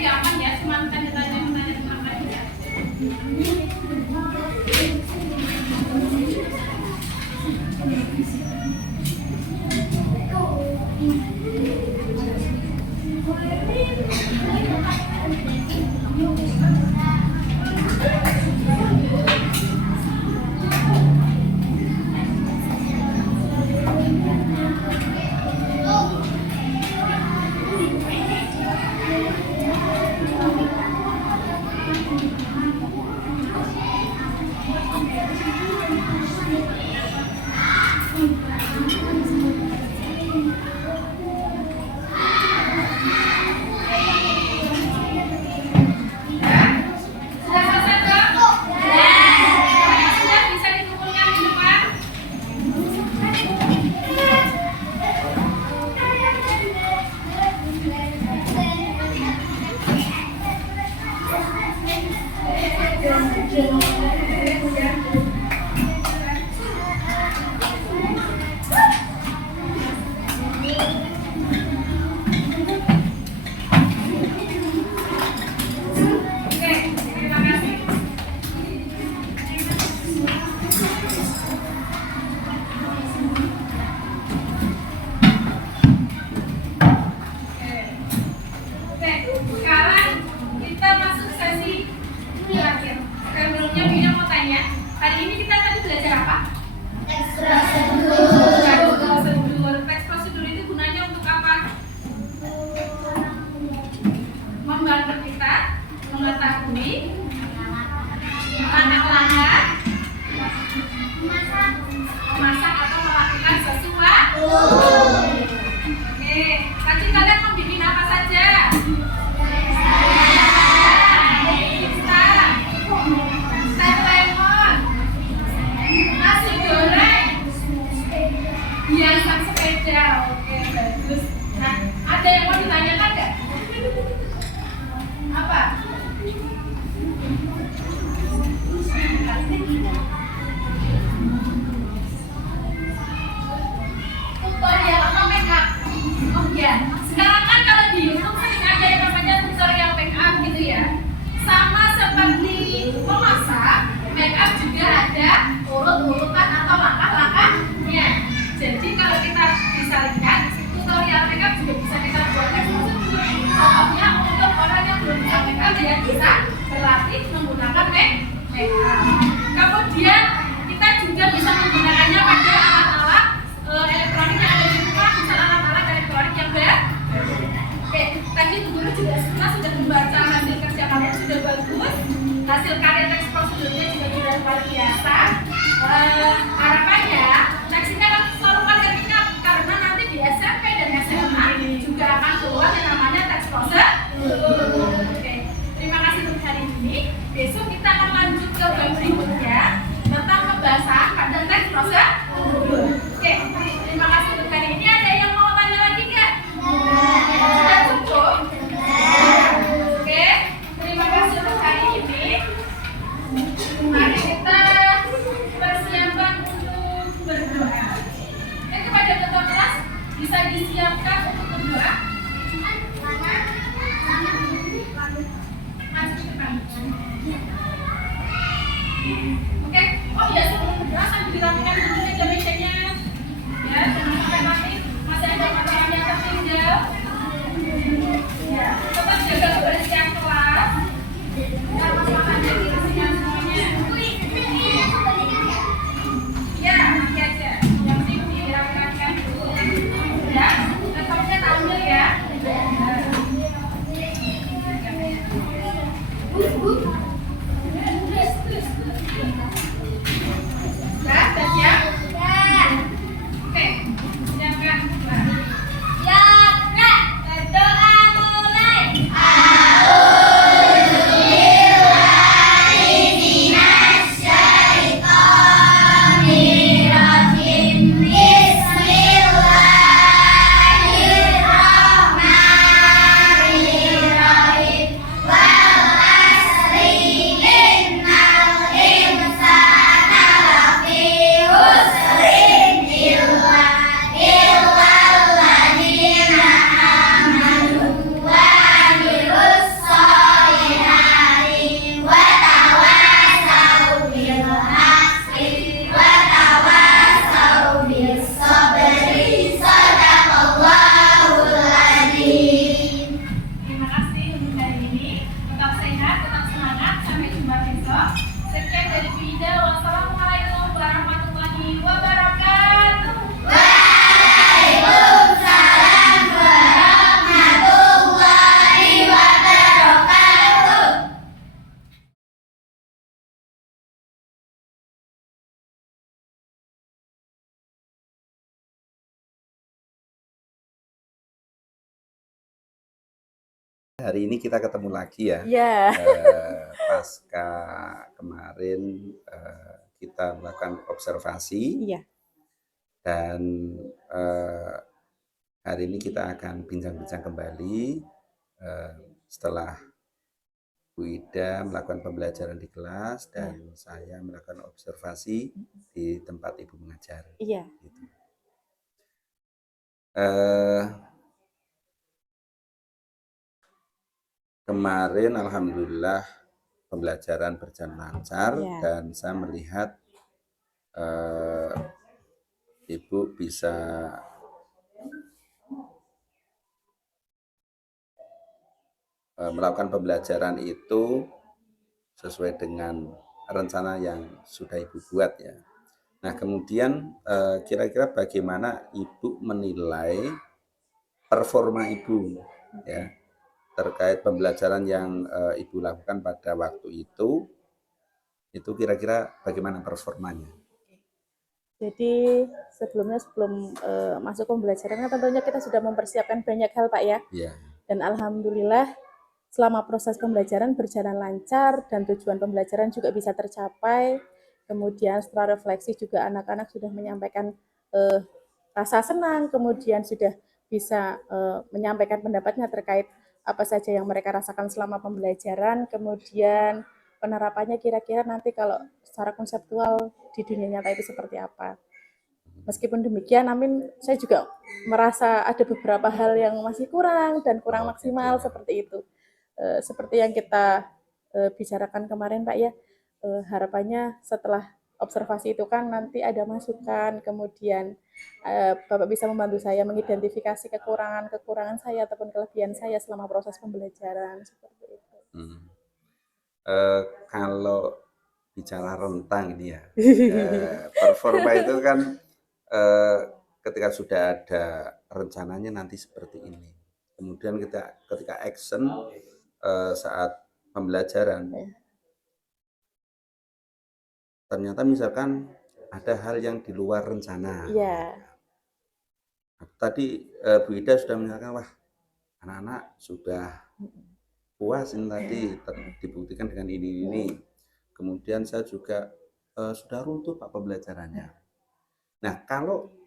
Sudah selesai dong? Sudah bisa dikumpulkan di depan. Oke, terima kasih. Oke, sekarang kita masuk sesi terakhir. Sebelumnya Bina mau tanya, hari ini kita tadi belajar apa? Teks prosedur. Teks prosedur itu gunanya untuk apa? Membantu kita mengetahui langkah-langkah memasak atau melakukan sesuatu. Oke, tadi kalian membuat apa saja? Teh lemon, nasi goreng, hiasan sepeda. Oke, bagus. Nah, ada yang mau ditanyakan nggak? Apa? Tutorial atau make up? Oh iya, sekarang kan kalau di YouTube sering ada yang namanya tutorial make up gitu ya. Sama seperti memasak, make up juga ada urut-urutan atau langkah-langkahnya. Jadi kalau kita bisa lihat, tutorial make up juga bisa kita buat contohnya untuk orang yang belum bisa make up dia bisa berlatih menggunakan make up. Kemudian kita juga bisa menggunakannya pada alat-alat elektronik yang ada di rumah, misalnya alat-alat elektronik yang baru. Oke, tadi guru juga sudah membaca hasil kerja kalian sudah bagus, hasil karya teks prosedurnya juga sudah luar biasa. Harapannya teks ini akan selalu kalian ingat karena nanti di SMP dan SMA juga akan keluar yang namanya teks prosedur. Oke, terima kasih untuk hari ini. Besok kita akan lanjut ke bab berikutnya tentang pembahasan pada teks prosedur. Oke, terima kasih untuk hari ini. Ada yang mau tanya lagi nggak? Sudah cukup? Oke, terima kasih untuk hari ini. Mari kita persiapkan untuk berdoa. Kepada ketua kelas bisa disiapkan untuk berdoa. Maju ke depan. Oke, oh iya sebelum berdoa sambil dirapikan dulu meja-mejanya. Ya, jangan sampai nanti masih ada material yang tertinggal. Ya, tetap jaga kebersihan kelas. Biar mas-masanya dibersihkan semuanya. Ya, nanti aja. Yang penting dirapikan dulu. Ya, laptopnya tampil ya. Sudah siap? Hari ini kita ketemu lagi ya. Iya. Pasca kemarin kita melakukan observasi. Iya. Dan hari ini kita akan bincang-bincang kembali setelah Bu Ida melakukan pembelajaran di kelas dan saya melakukan observasi di tempat Ibu mengajar. Iya. Gitu. Kemarin alhamdulillah pembelajaran berjalan lancar dan saya melihat Ibu bisa melakukan pembelajaran itu sesuai dengan rencana yang sudah Ibu buat ya. Nah kemudian kira-kira bagaimana Ibu menilai performa Ibu ya terkait pembelajaran yang Ibu lakukan pada waktu itu kira-kira bagaimana performanya? Jadi sebelum masuk pembelajaran tentunya kita sudah mempersiapkan banyak hal Pak ya. Iya. Dan alhamdulillah selama proses pembelajaran berjalan lancar dan tujuan pembelajaran juga bisa tercapai. Kemudian setelah refleksi juga anak-anak sudah menyampaikan rasa senang, kemudian sudah bisa menyampaikan pendapatnya terkait apa saja yang mereka rasakan selama pembelajaran, kemudian penerapannya kira-kira nanti kalau secara konseptual di dunia nyata itu seperti apa. Meskipun demikian, namun saya juga merasa ada beberapa hal yang masih kurang dan kurang maksimal seperti itu. Seperti yang kita bicarakan kemarin Pak ya, harapannya setelah observasi itu kan nanti ada masukan, kemudian Bapak bisa membantu saya mengidentifikasi kekurangan saya ataupun kelebihan saya selama proses pembelajaran seperti itu. Kalau bicara rentang ini ya, performa itu kan ketika sudah ada rencananya nanti seperti ini. Kemudian ketika action saat pembelajaran, ternyata misalkan ada hal yang di luar rencana. Iya. Tadi Bu Ida sudah menyatakan, wah anak-anak sudah puas ini tadi dibuktikan dengan ini. Kemudian saya juga sudah runtuh Pak pembelajarannya. Nah kalau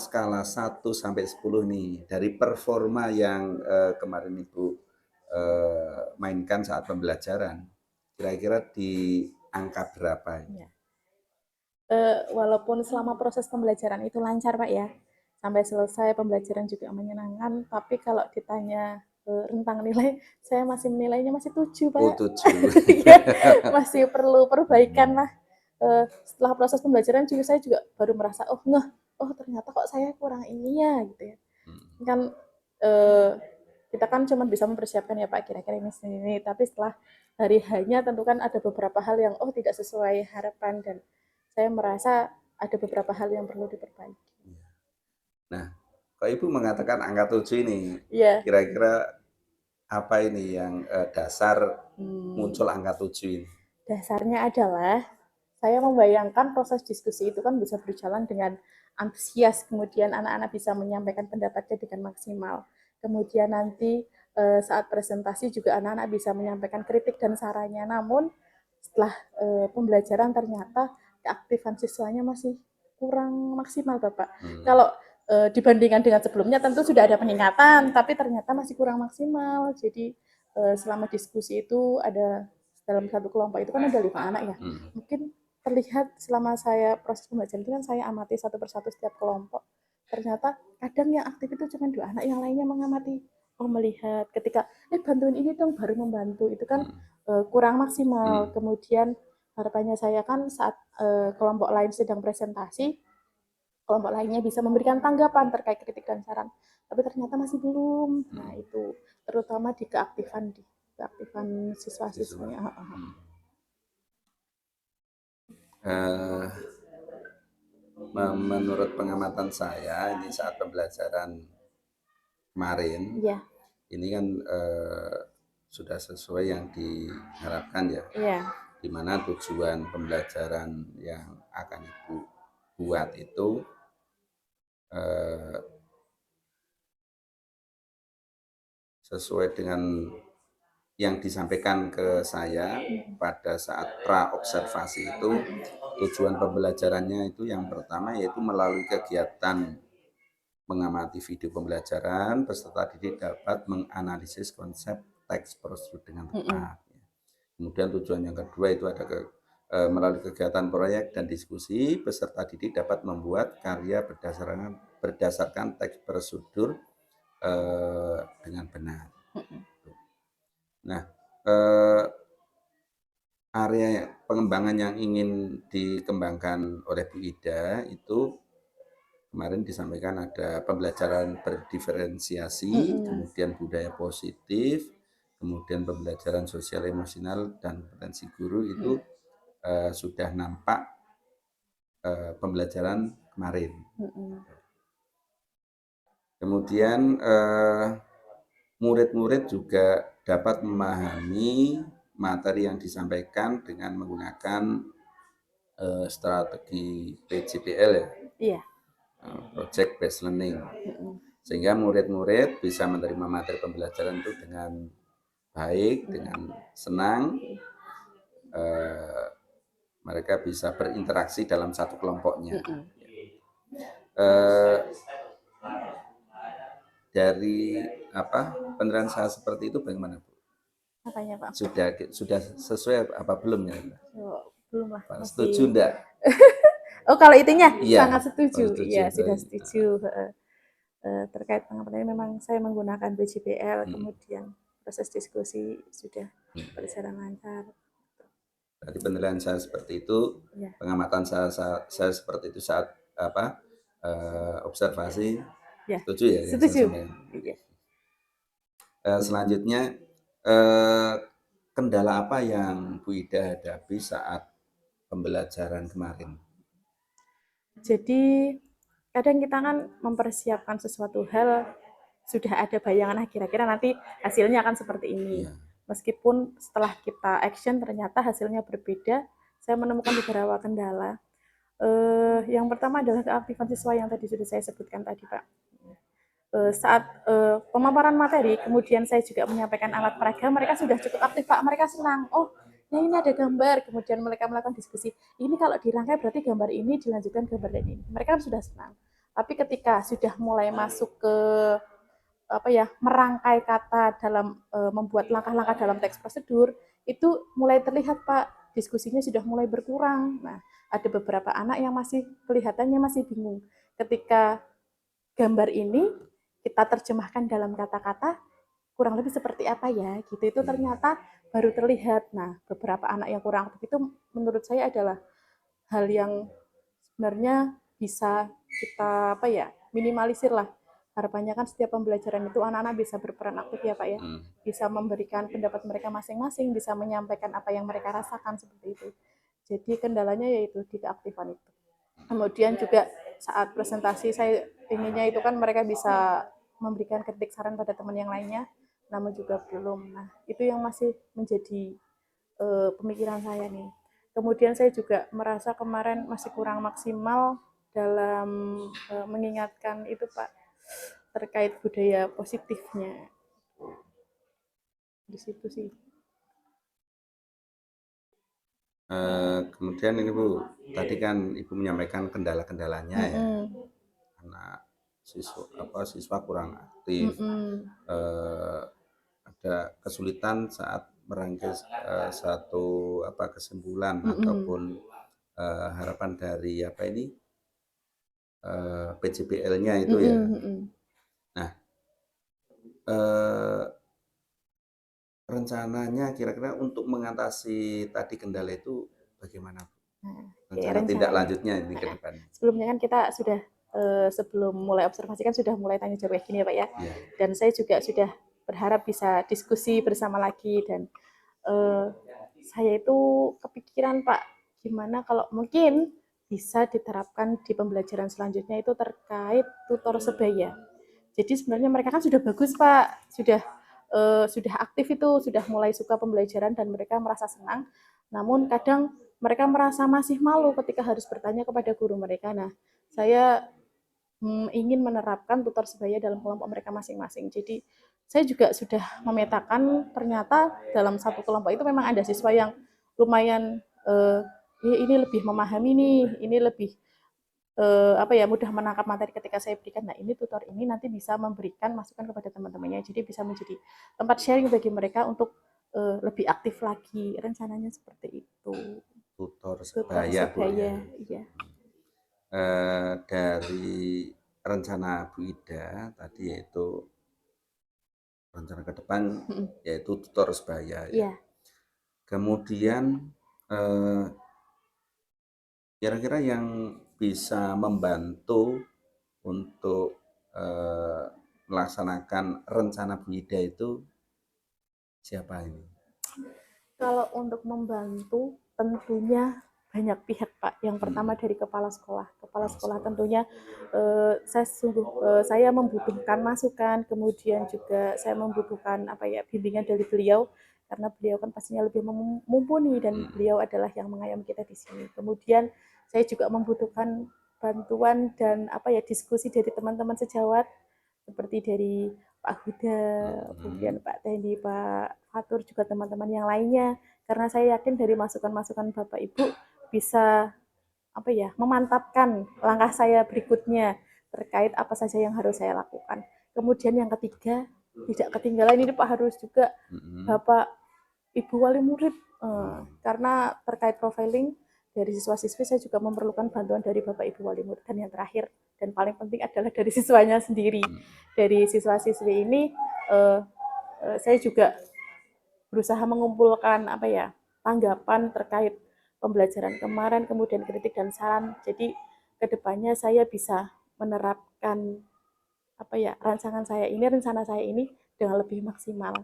skala 1 sampai 10 nih dari performa yang kemarin Ibu mainkan saat pembelajaran, kira-kira di angka berapa ini? Ya. Walaupun selama proses pembelajaran itu lancar Pak ya, sampai selesai pembelajaran juga menyenangkan, tapi kalau ditanya rentang nilai, saya masih menilainya masih 7 Pak. Oh 7. Ya, masih perlu perbaikan lah. Setelah proses pembelajaran juga saya juga baru merasa oh ternyata kok saya kurang ini ya gitu ya. Kan kita kan cuma bisa mempersiapkan ya Pak kira-kira ini, tapi setelah hari hanya tentu kan ada beberapa hal yang tidak sesuai harapan dan saya merasa ada beberapa hal yang perlu diperbaiki. Nah, kok Ibu mengatakan angka 7 ini, kira-kira apa ini yang dasar muncul angka 7 ini? Dasarnya adalah saya membayangkan proses diskusi itu kan bisa berjalan dengan antusias, kemudian anak-anak bisa menyampaikan pendapatnya dengan maksimal. Kemudian nanti saat presentasi juga anak-anak bisa menyampaikan kritik dan sarannya. Namun setelah pembelajaran ternyata keaktifan siswanya masih kurang maksimal Bapak. Kalau dibandingkan dengan sebelumnya tentu sudah ada peningkatan, tapi ternyata masih kurang maksimal. Jadi selama diskusi itu ada dalam satu kelompok itu kan ada 5 anak ya. Mungkin terlihat selama saya proses pembelajaran itu kan saya amati satu persatu setiap kelompok. Ternyata kadang yang aktif itu cuma 2 anak, yang lainnya mengamati, melihat ketika bantuin ini dong baru membantu itu kan kurang maksimal. Kemudian harapannya saya kan saat kelompok lain sedang presentasi, kelompok lainnya bisa memberikan tanggapan terkait kritik dan saran, tapi ternyata masih belum. Nah itu terutama di keaktifan siswa-siswanya. Menurut pengamatan saya ini saat pembelajaran kemarin, ini kan sudah sesuai yang diharapkan ya. Di mana tujuan pembelajaran yang akan Ibu buat itu sesuai dengan yang disampaikan ke saya pada saat pra-observasi itu, tujuan pembelajarannya itu yang pertama yaitu melalui kegiatan mengamati video pembelajaran, peserta didik dapat menganalisis konsep teks prosedur dengan tepat. Kemudian tujuan yang kedua itu ada melalui kegiatan proyek dan diskusi, peserta didik dapat membuat karya berdasarkan teks prosedur dengan benar. Nah, area pengembangan yang ingin dikembangkan oleh Bu Ida itu kemarin disampaikan ada pembelajaran berdiferensiasi, kemudian budaya positif, kemudian pembelajaran sosial emosional dan kompetensi guru itu sudah nampak pembelajaran kemarin. Kemudian murid-murid juga dapat memahami materi yang disampaikan dengan menggunakan strategi PJBL ya. Iya. Project Based Learning, sehingga murid-murid bisa menerima materi pembelajaran itu dengan baik, dengan senang. Mereka bisa berinteraksi dalam satu kelompoknya. Dari penilaian saya seperti itu bagaimana, Bu? Apanya, Pak? Sudah sesuai apa belum ya? Belum lah. Setuju enggak? Oh, kalau itunya Iya. sangat setuju. Setuju. Iya, sudah setuju. Terkait pengamatan memang saya menggunakan BJBL, kemudian proses diskusi sudah berjalan lancar. Berarti penilaian saya seperti itu, ya. Pengamatan saya seperti itu saat observasi. Ya. Setuju ya? Setuju. Ya. Selanjutnya, kendala apa yang Bu Ida hadapi saat pembelajaran kemarin? Jadi kadang kita kan mempersiapkan sesuatu hal, sudah ada bayangan kira-kira nanti hasilnya akan seperti ini. Ya. Meskipun setelah kita action ternyata hasilnya berbeda, saya menemukan beberapa kendala. Yang pertama adalah keaktifan siswa yang tadi sudah saya sebutkan tadi, Pak. Saat pemaparan materi, kemudian saya juga menyampaikan alat peraga, mereka sudah cukup aktif, Pak. Mereka senang. Oh, ini ada gambar. Kemudian mereka melakukan diskusi. Ini kalau dirangkai berarti gambar ini dilanjutkan gambar ini. Mereka sudah senang. Tapi ketika sudah mulai masuk ke merangkai kata dalam membuat langkah-langkah dalam teks prosedur, itu mulai terlihat, Pak, diskusinya sudah mulai berkurang. Nah, ada beberapa anak yang masih kelihatannya masih bingung. Ketika gambar ini kita terjemahkan dalam kata-kata, kurang lebih seperti apa ya, gitu. Itu ternyata baru terlihat. Nah, beberapa anak yang kurang aktif itu menurut saya adalah hal yang sebenarnya bisa kita minimalisir lah. Harapannya kan setiap pembelajaran itu anak-anak bisa berperan aktif ya, Pak ya. Bisa memberikan pendapat mereka masing-masing, bisa menyampaikan apa yang mereka rasakan seperti itu. Jadi kendalanya yaitu di keaktifan itu. Kemudian juga saat presentasi saya inginnya itu kan mereka bisa memberikan kritik saran pada teman yang lainnya, namun juga belum. Nah, itu yang masih menjadi pemikiran saya nih. Kemudian saya juga merasa kemarin masih kurang maksimal dalam mengingatkan itu, Pak, terkait budaya positifnya. Di situ sih. Kemudian ini Bu, tadi kan Ibu menyampaikan kendala-kendalanya ya, anak siswa kurang aktif, ada kesulitan saat merangkai satu kesimpulan ataupun harapan dari PJBL-nya itu ya. Nah, rencananya kira-kira untuk mengatasi tadi kendala itu bagaimana? Rencana tindak lanjutnya ini ke depan. Sebelumnya kan kita sudah sebelum mulai observasi kan sudah mulai tanya jawab gini ya, Pak ya. Yeah. Dan saya juga sudah berharap bisa diskusi bersama lagi dan saya itu kepikiran, Pak, gimana kalau mungkin bisa diterapkan di pembelajaran selanjutnya itu terkait tutor sebaya. Jadi sebenarnya mereka kan sudah bagus, Pak, sudah aktif itu, sudah mulai suka pembelajaran dan mereka merasa senang. Namun kadang mereka merasa masih malu ketika harus bertanya kepada guru mereka. Nah, saya ingin menerapkan tutor sebaya dalam kelompok mereka masing-masing. Jadi saya juga sudah memetakan ternyata dalam satu kelompok itu memang ada siswa yang lumayan ini lebih memahami nih, ini lebih mudah menangkap materi ketika saya berikan. Nah, ini tutor ini nanti bisa memberikan masukan kepada teman-temannya. Jadi bisa menjadi tempat sharing bagi mereka untuk lebih aktif lagi. Rencananya seperti itu. Tutor Tutor sebaya, Bu, ya. iya. Dari rencana Bu Ida tadi yaitu rencana ke depan yaitu tutor sebaya, ya. Iya. Kemudian kira-kira yang bisa membantu untuk melaksanakan rencana Bu Ida itu siapa ini? Kalau untuk membantu tentunya banyak pihak, Pak. Yang pertama dari kepala sekolah. Kepala sekolah tentunya saya membutuhkan masukan, kemudian juga saya membutuhkan bimbingan dari beliau karena beliau kan pastinya lebih mumpuni dan beliau adalah yang mengayomi kita di sini. Kemudian saya juga membutuhkan bantuan dan diskusi dari teman-teman sejawat seperti dari Pak Huda, kemudian Pak Tendi, Pak Fatur, juga teman-teman yang lainnya. Karena saya yakin dari masukan-masukan Bapak Ibu bisa memantapkan langkah saya berikutnya terkait apa saja yang harus saya lakukan. Kemudian yang ketiga, tidak ketinggalan ini Pak, harus juga Bapak Ibu wali murid, karena terkait profiling dari siswa-siswi saya juga memerlukan bantuan dari Bapak Ibu wali murid. Dan yang terakhir dan paling penting adalah dari siswanya sendiri. Dari siswa-siswi ini saya juga berusaha mengumpulkan tanggapan terkait pembelajaran kemarin, kemudian kritik dan saran. Jadi kedepannya saya bisa menerapkan rencana saya ini dengan lebih maksimal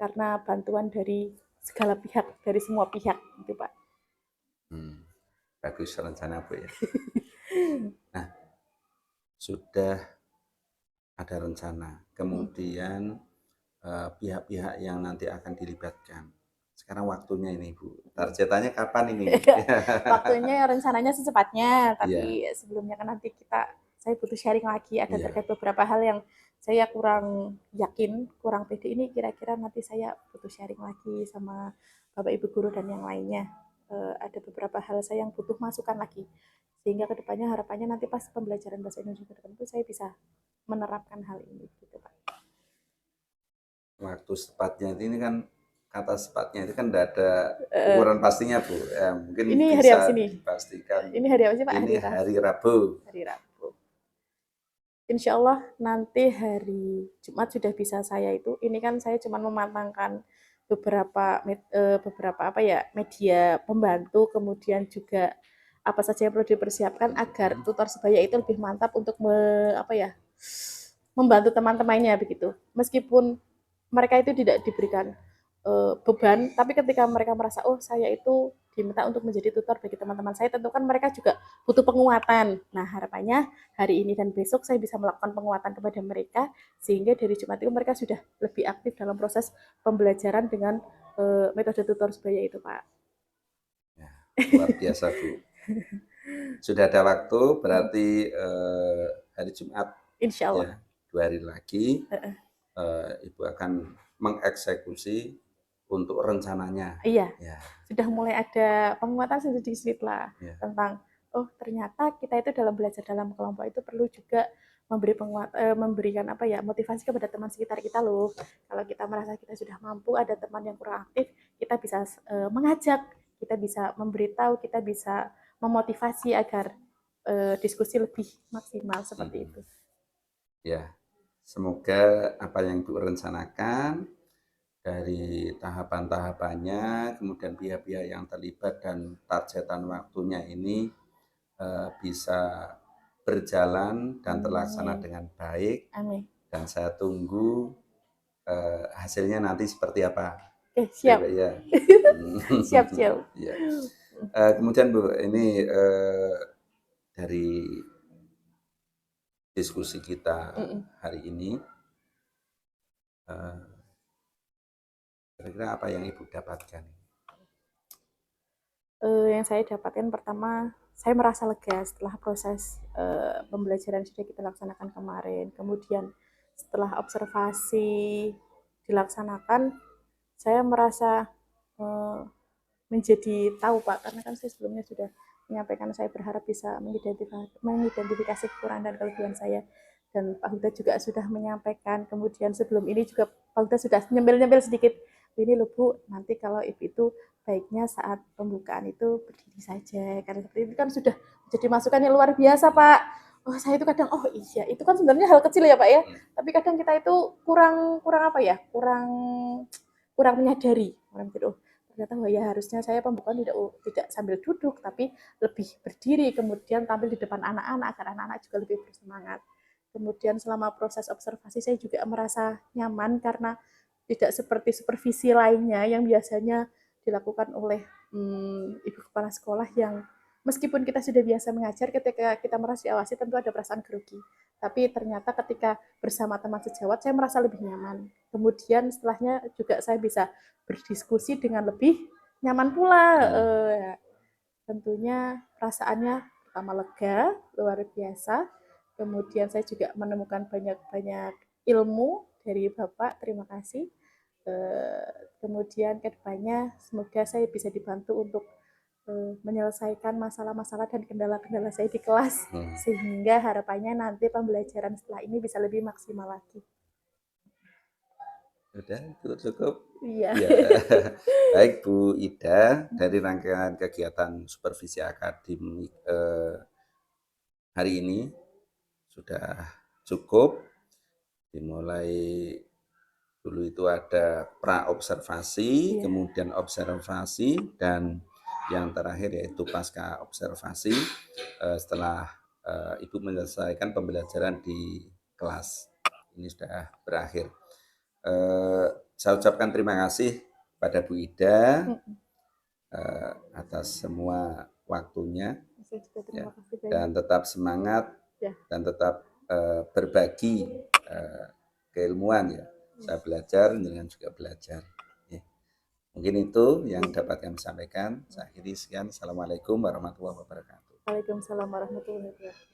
karena bantuan dari segala pihak, dari semua pihak, gitu Pak. Bagus rencana, Bu, ya. Nah, sudah ada rencana, kemudian pihak-pihak yang nanti akan dilibatkan. Sekarang waktunya ini, Bu. Targetannya kapan ini? Waktunya rencananya secepatnya, tapi sebelumnya kan nanti saya butuh sharing lagi, ada terkait beberapa hal yang saya kurang yakin, kurang pede, ini kira-kira nanti saya butuh sharing lagi sama Bapak Ibu guru dan yang lainnya. Ada beberapa hal saya yang butuh masukan lagi, sehingga kedepannya harapannya nanti pas pembelajaran bahasa Indonesia ke depan itu saya bisa menerapkan hal ini, gitu Pak. Waktu sepatnya ini kan, kata sepatnya itu kan tidak ada ukuran pastinya, Bu. Mungkin ini bisa hari apa sih dipastikan. Ini hari apa sih Pak? Ini hari Rabu. Hari Rabu. Insya Allah nanti hari Jumat sudah bisa saya itu. Ini kan saya cuma mematangkan beberapa media pembantu, kemudian juga apa saja yang perlu dipersiapkan agar tutor sebaya itu lebih mantap untuk membantu teman-temannya begitu. Meskipun mereka itu tidak diberikan beban, tapi ketika mereka merasa saya itu diminta untuk menjadi tutor bagi teman-teman saya, tentu kan mereka juga butuh penguatan. Nah, harapannya hari ini dan besok saya bisa melakukan penguatan kepada mereka, sehingga dari Jumat itu mereka sudah lebih aktif dalam proses pembelajaran dengan metode tutor sebaya itu, Pak. Ya, luar biasa, Bu. Sudah ada waktu, berarti hari Jumat, insya Allah, ya, 2 hari lagi, Ibu akan mengeksekusi untuk rencananya. Iya, sudah mulai ada penguatan sedikit lah tentang ternyata kita itu dalam belajar dalam kelompok itu perlu juga memberikan motivasi kepada teman sekitar kita loh. Kalau kita merasa kita sudah mampu, ada teman yang kurang aktif, kita bisa mengajak, kita bisa memberitahu, kita bisa memotivasi agar diskusi lebih maksimal seperti itu. Ya, semoga apa yang Ibu rencanakan dari tahapan-tahapannya, kemudian pihak-pihak yang terlibat dan targetan waktunya ini bisa berjalan dan terlaksana dengan baik. Amin. Dan saya tunggu hasilnya nanti seperti apa. Siap. Ya. Siap. Ya. Kemudian Bu, ini dari diskusi kita hari ini, kira-kira apa yang Ibu dapatkan? Yang saya dapatkan pertama, saya merasa lega setelah proses pembelajaran sudah kita laksanakan kemarin. Kemudian setelah observasi dilaksanakan, saya merasa menjadi tahu Pak, karena kan saya sebelumnya sudah menyampaikan saya berharap bisa mengidentifikasi kekurangan dan kelebihan saya, dan Pak Huda juga sudah menyampaikan. Kemudian sebelum ini juga Pak Huda sudah nyempil sedikit, ini loh Bu, nanti kalau ibu itu baiknya saat pembukaan itu berdiri saja, karena seperti itu kan sudah jadi masukan yang luar biasa Pak. Oh saya itu kadang, oh iya itu kan sebenarnya hal kecil ya Pak ya, tapi kadang kita itu kurang apa ya, kurang menyadari, oh ternyata oh ya harusnya saya pembukaan tidak sambil duduk tapi lebih berdiri, kemudian tampil di depan anak-anak agar anak-anak juga lebih bersemangat. Kemudian selama proses observasi saya juga merasa nyaman karena tidak seperti supervisi lainnya yang biasanya dilakukan oleh ibu kepala sekolah yang meskipun kita sudah biasa mengajar, ketika kita merasa diawasi tentu ada perasaan grogi. Tapi ternyata ketika bersama teman sejawat saya merasa lebih nyaman. Kemudian setelahnya juga saya bisa berdiskusi dengan lebih nyaman pula. Tentunya perasaannya pertama lega, luar biasa. Kemudian saya juga menemukan banyak ilmu dari Bapak, terima kasih. Kemudian kedepannya semoga saya bisa dibantu untuk menyelesaikan masalah-masalah dan kendala-kendala saya di kelas, sehingga harapannya nanti pembelajaran setelah ini bisa lebih maksimal lagi. Sudah cukup. Iya. Ya. Baik Bu Ida, dari rangkaian kegiatan supervisi akademik hari ini sudah cukup. Dimulai dulu itu ada pra-observasi, kemudian observasi, dan yang terakhir yaitu pasca observasi setelah Ibu menyelesaikan pembelajaran di kelas. Ini sudah berakhir. Saya ucapkan terima kasih pada Bu Ida atas semua waktunya, dan tetap semangat dan tetap berbagi keilmuan ya. Saya belajar, dengan juga belajar. Mungkin itu yang dapat kami sampaikan. Saya akhiri sekian. Assalamualaikum warahmatullahi wabarakatuh. Waalaikumsalam warahmatullahi wabarakatuh.